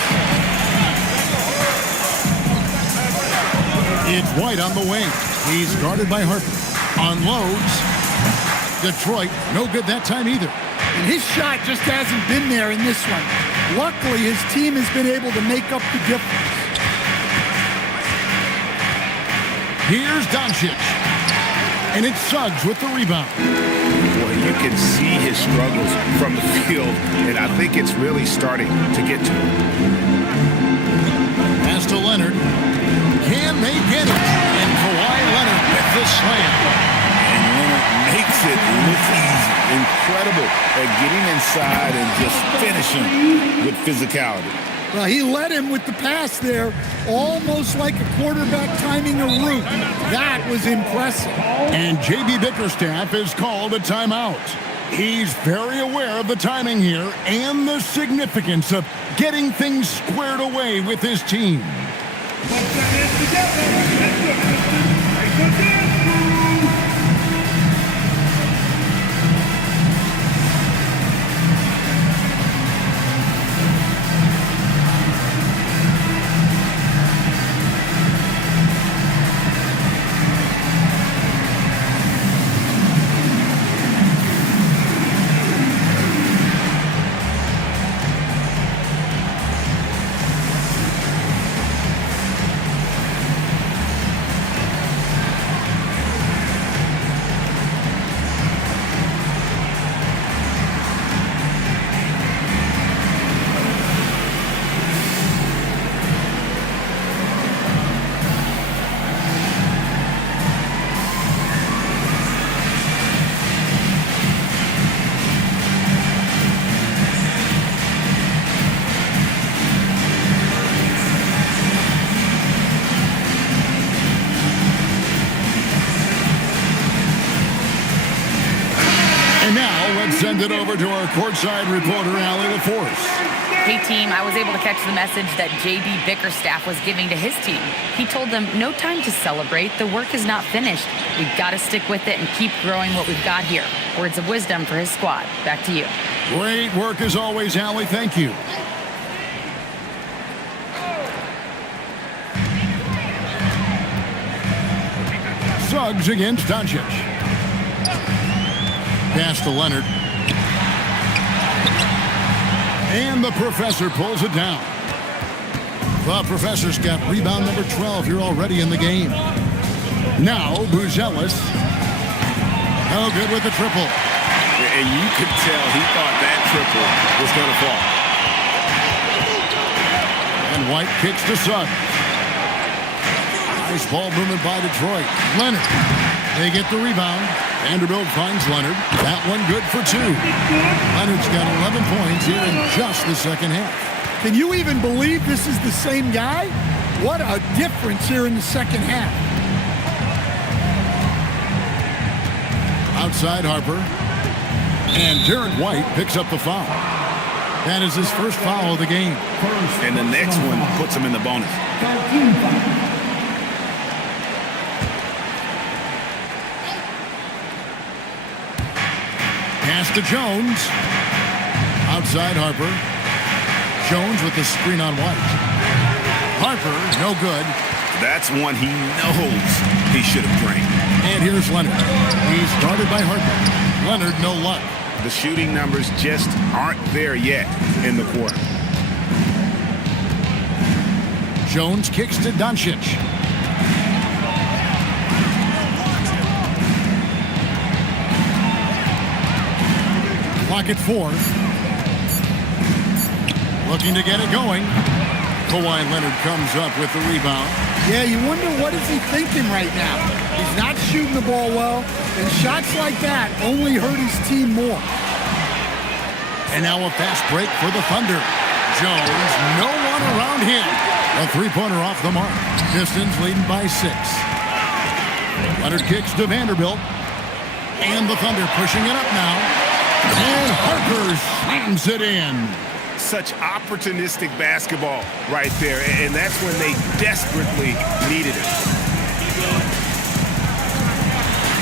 It's White on the wing. He's guarded by Harper. Unloads. Detroit, no good that time either. And his shot just hasn't been there in this one. Luckily, his team has been able to make up the difference. Here's Doncic. And it's Suggs with the rebound. Boy, you can see his struggles from the field, and I think it's really starting to get to him. Pass to Leonard. Can they get it? And Kawhi Leonard with the slam. And Leonard makes it look easy. Incredible at getting inside and just finishing with physicality. Well, he led him with the pass there, almost like a quarterback timing a route. That was impressive. And J.B. Bickerstaff is called a timeout. He's very aware of the timing here and the significance of getting things squared away with his team. Send it over to our courtside reporter, Allie LaForce. Hey, team, I was able to catch the message that J.B. Bickerstaff was giving to his team. He told them, no time to celebrate. The work is not finished. We've got to stick with it and keep growing what we've got here. Words of wisdom for his squad. Back to you. Great work as always, Allie. Thank you. Suggs against Doncic. Pass to Leonard. And the professor pulls it down. The professor's got rebound number 12 here already in the game. Now, Buzelis. No good with the triple. And you could tell he thought that triple was going to fall. And White kicks to Suggs. Nice ball movement by Detroit. Leonard. They get the rebound. Vanderbilt finds Leonard. That one good for 2. Leonard's got 11 points here in just the second half. Can you even believe this is the same guy? What a difference here in the second half. Outside Harper. And Derek White picks up the foul. That is his first foul of the game. And the next one puts him in the bonus. Pass to Jones. Outside Harper. Jones with the screen on White. Harper, no good. That's one he knows he should have drained. And here's Leonard. He's guarded by Harper. Leonard, no luck. The shooting numbers just aren't there yet in the quarter. Jones kicks to Doncic. Clock at 4. Looking to get it going. Kawhi Leonard comes up with the rebound. Yeah, you wonder what is he thinking right now. He's not shooting the ball well, and shots like that only hurt his team more. And now a fast break for the Thunder. Jones, no one around him. A three-pointer off the mark. Pistons leading by 6. Leonard kicks to Vanderbilt. And the Thunder pushing it up now. And Harper slams it in. Such opportunistic basketball right there, and that's when they desperately needed it.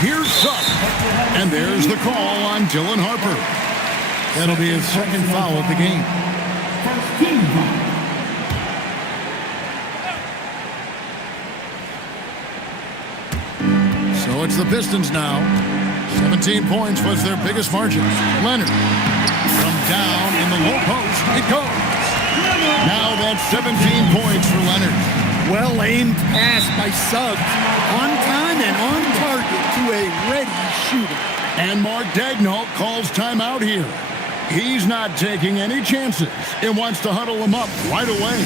Here's Suggs. And there's the call on Dylan Harper. That'll be his second foul of the game. First team foul. So it's the Pistons now. 17 points was their biggest margin. Leonard from down in the low post. It goes. Now that's 17 points for Leonard. Well-aimed pass by Suggs. On time and on target to a ready shooter. And Mark Daigneault calls timeout here. He's not taking any chances and wants to huddle him up right away.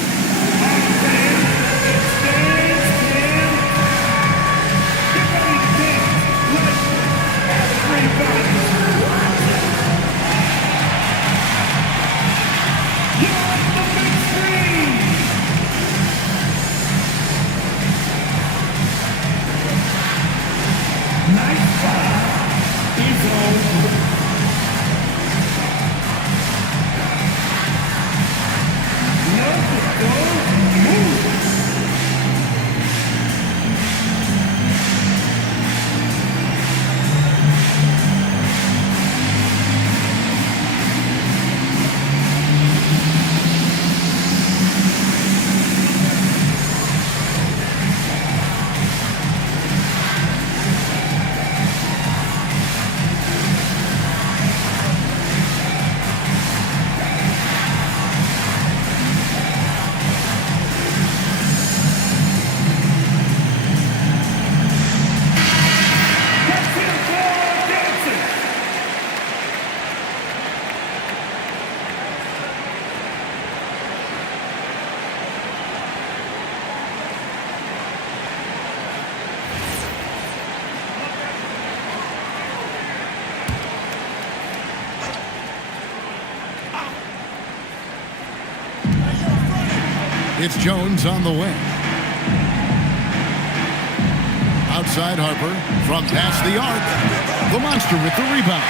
It's Jones on the wing. Outside Harper from past the arc. The Monster with the rebound.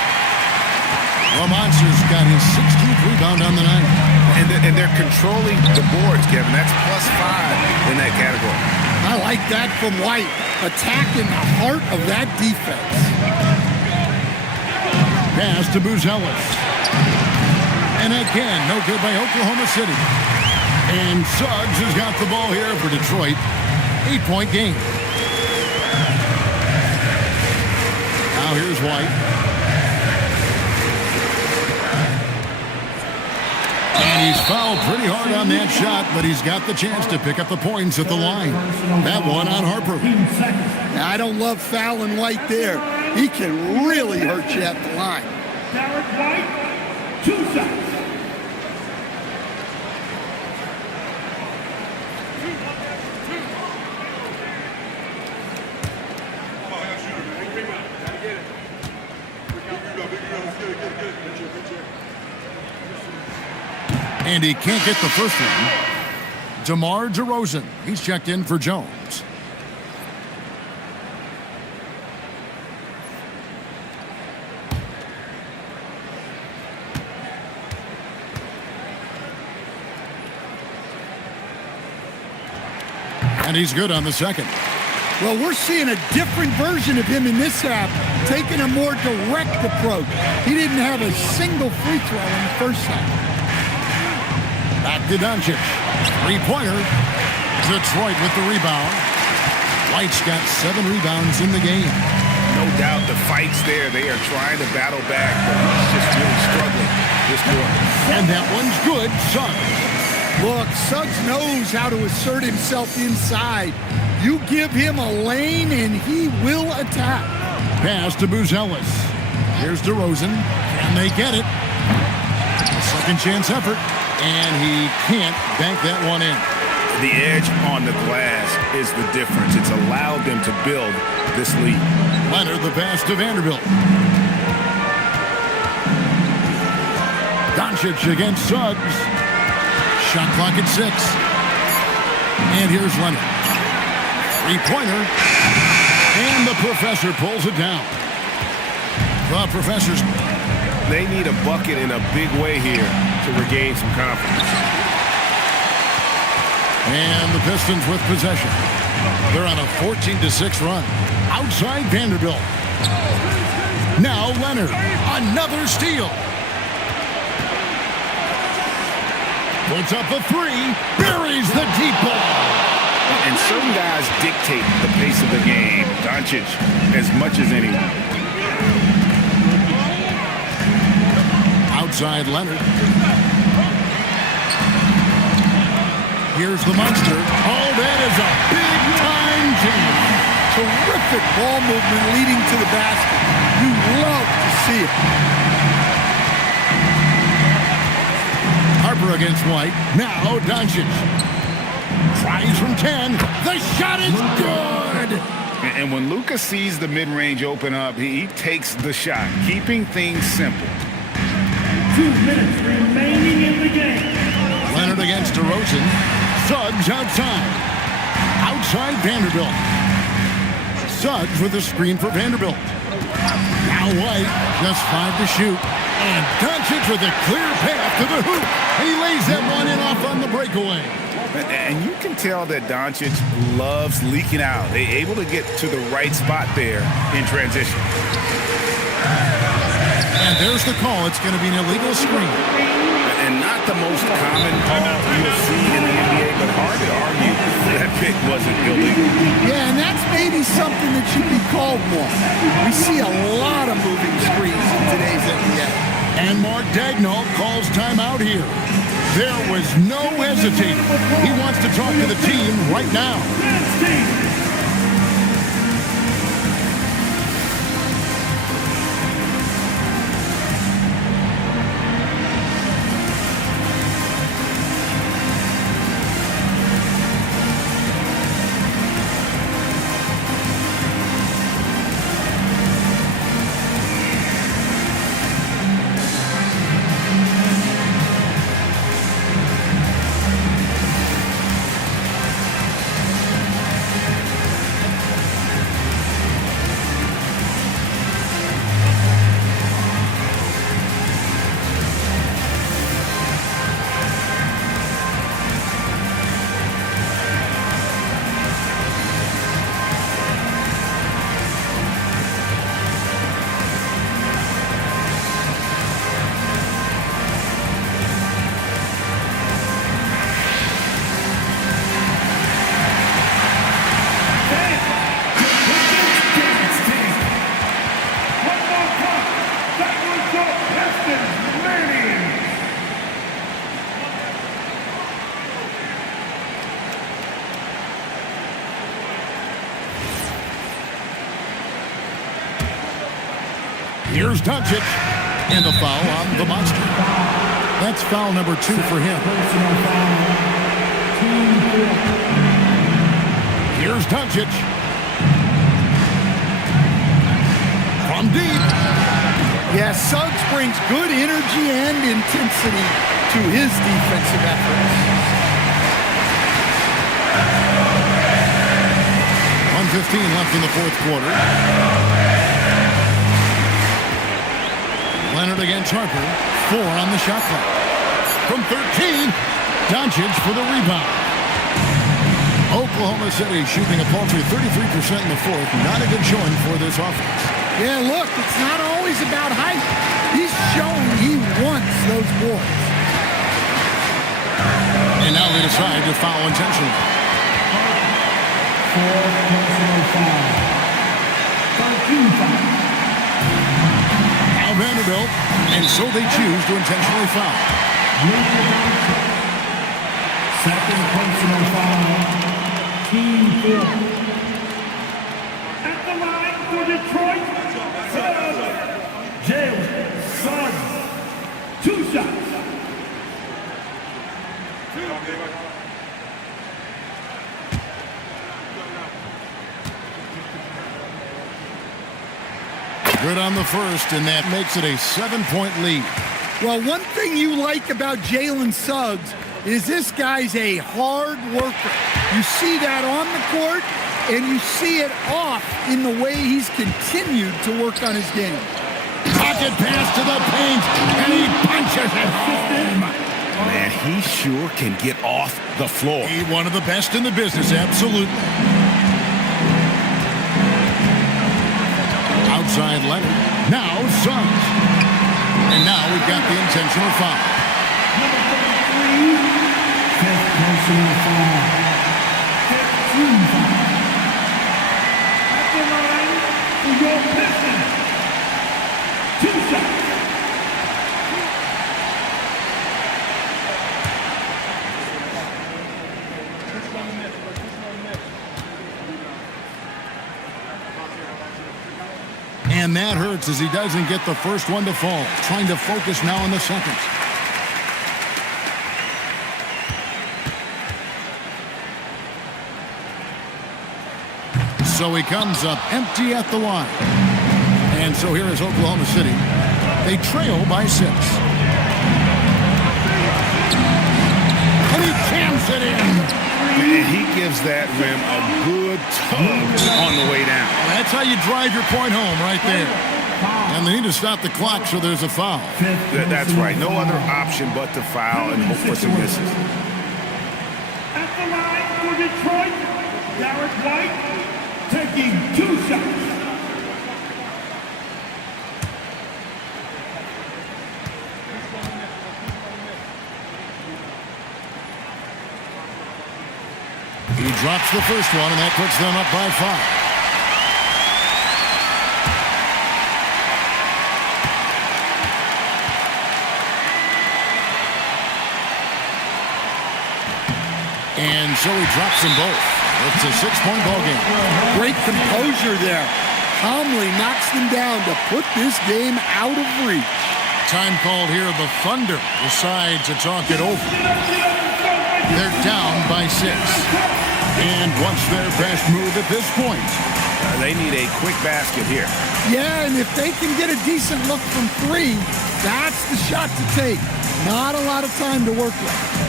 The Monster's got his 16th rebound on the night. And they're controlling the boards, Kevin. That's +5 in that category. I like that from White. Attacking the heart of that defense. Pass to Buzelis. And again, no good by Oklahoma City. And Suggs has got the ball here for Detroit. 8-point game. Now here's White. And he's fouled pretty hard on that shot, but he's got the chance to pick up the points at the line. That one on Harper. I don't love fouling White there. He can really hurt you at the line. Derek White, 2 seconds. And he can't get the first one. DeMar DeRozan. He's checked in for Jones. And he's good on the second. Well, we're seeing a different version of him in this half, taking a more direct approach. He didn't have a single free throw in the first half. Back to Doncic. Three-pointer. Detroit with the rebound. White's got 7 rebounds in the game. No doubt the fight's there. They are trying to battle back, but he's just really struggling this quarter. And that one's good. Suggs. Look, Suggs knows how to assert himself inside. You give him a lane and he will attack. Pass to Buzelis. Here's DeRozan. Can they get it? Second chance effort. And he can't bank that one in. The edge on the glass is the difference. It's allowed them to build this lead. Leonard the pass to Vanderbilt. Doncic against Suggs. Shot clock at 6. And here's Leonard. Three-pointer. And the professor pulls it down. The professor's... They need a bucket in a big way here to regain some confidence. And the Pistons with possession. They're on a 14-6 run. Outside Vanderbilt. Now Leonard. Another steal. Puts up a 3. Buries the deep ball. And certain guys dictate the pace of the game. Doncic as much as anyone. Outside Leonard. Here's the monster. Oh, that is a big-time jam. Terrific ball movement leading to the basket. You love to see it. Harper against White. Now Doncic. Tries from 10. The shot is good. And when Luka sees the mid-range open up, he takes the shot, keeping things simple. 2 minutes remaining in the game. Leonard against DeRozan. Suggs outside. Outside Vanderbilt. Suggs with a screen for Vanderbilt. Now White, just 5 to shoot. And Doncic with a clear path to the hoop. He lays that one in off on the breakaway. And you can tell that Doncic loves leaking out. They're able to get to the right spot there in transition. And there's the call. It's going to be an illegal screen. And not the most common call you'll see in the NBA, but hard to argue that pick wasn't illegal. Yeah, and that's maybe something that should be called more. We see a lot of moving screens in today's NBA. And Mark Daigneault calls timeout here. There was no hesitating. He wants to talk to the team right now. Here's Doncic. And the foul on the monster. That's foul number 2 for him. Here's Doncic. From deep. Yeah, Suggs brings good energy and intensity to his defensive efforts. 1:15 left in the fourth quarter. Leonard against Harper. 4 on the shot clock. From 13, Doncic for the rebound. Oklahoma City shooting a paltry 33% in the fourth. Not a good showing for this offense. Yeah, look, it's not always about height. He's showing he wants those boards. And now they decide to foul intentionally. 4 personal foul. 13 foul. Now Vanderbilt, and so they choose to intentionally foul. Second personal foul. Team 4. At the line for Detroit, Jalen Suggs. 2 shots. Good on the first, and that makes it a 7-point lead. Well, one thing you like about Jalen Suggs is this guy's a hard worker. You see that on the court, and you see it off in the way he's continued to work on his game. Pocket pass to the paint, and he punches it home. Man, he sure can get off the floor. He's one of the best in the business, absolutely. Outside Leonard. Now Suggs. And now we've got the intentional foul. Fifth personal foul. 15 foul. At the line for your Pistons. 2 shots. And that hurts as he doesn't get the first one to fall. Trying to focus now on the second. So he comes up empty at the line. And so here is Oklahoma City. They trail by 6. And he jams it in. And he gives that rim a good tug on the way down. That's how you drive your point home right there. And they need to stop the clock, so there's a foul. That's right. No other option but to foul and hope for some misses. At the line for Detroit, Derek White taking 2 shots. He drops the first one, and that puts them up by 5. And so he drops them both. It's a 6-point ball game. Great composure there. Calmly knocks them down to put this game out of reach. Time called here. The Thunder decide to talk it over. They're down by 6. And what's their best move at this point? They need a quick basket here. Yeah, and if they can get a decent look from 3, that's the shot to take. Not a lot of time to work with.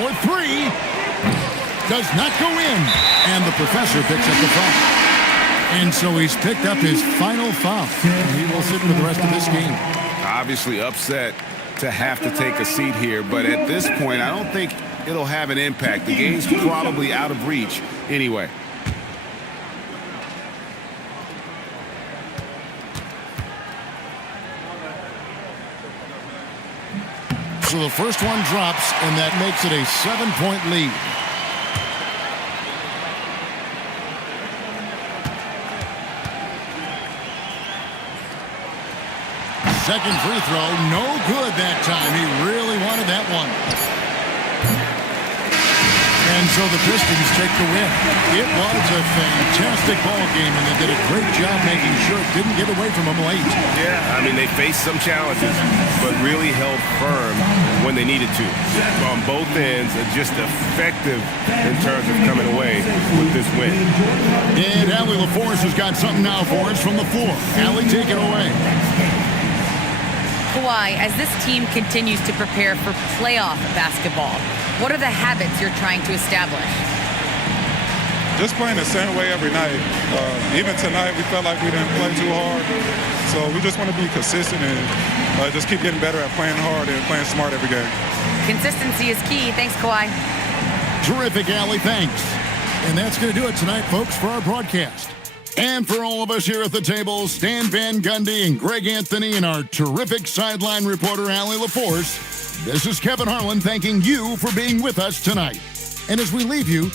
For 3. Does not go in. And the professor picks up the foul. And so he's picked up his final foul. He will sit for the rest of this game. Obviously upset to have to take a seat here, but at this point, I don't think it'll have an impact. The game's probably out of reach anyway. So the first one drops, and that makes it a 7-point lead. Second free throw, no good that time. He really wanted that one. And so the Pistons take the win. It was a fantastic ball game, and they did a great job making sure it didn't get away from them late. Yeah, I mean, they faced some challenges, but really held firm when they needed to. On both ends, just effective in terms of coming away with this win. And Allie LaForce has got something now for us from the floor. Allie, take it away. Kawhi, as this team continues to prepare for playoff basketball, what are the habits you're trying to establish? Just playing the same way every night. Even tonight, we felt like we didn't play too hard. So we just want to be consistent and just keep getting better at playing hard and playing smart every game. Consistency is key. Thanks, Kawhi. Terrific, Allie. Thanks. And that's going to do it tonight, folks, for our broadcast. And for all of us here at the table, Stan Van Gundy and Greg Anthony and our terrific sideline reporter, Allie LaForce, this is Kevin Harlan thanking you for being with us tonight. And as we leave you,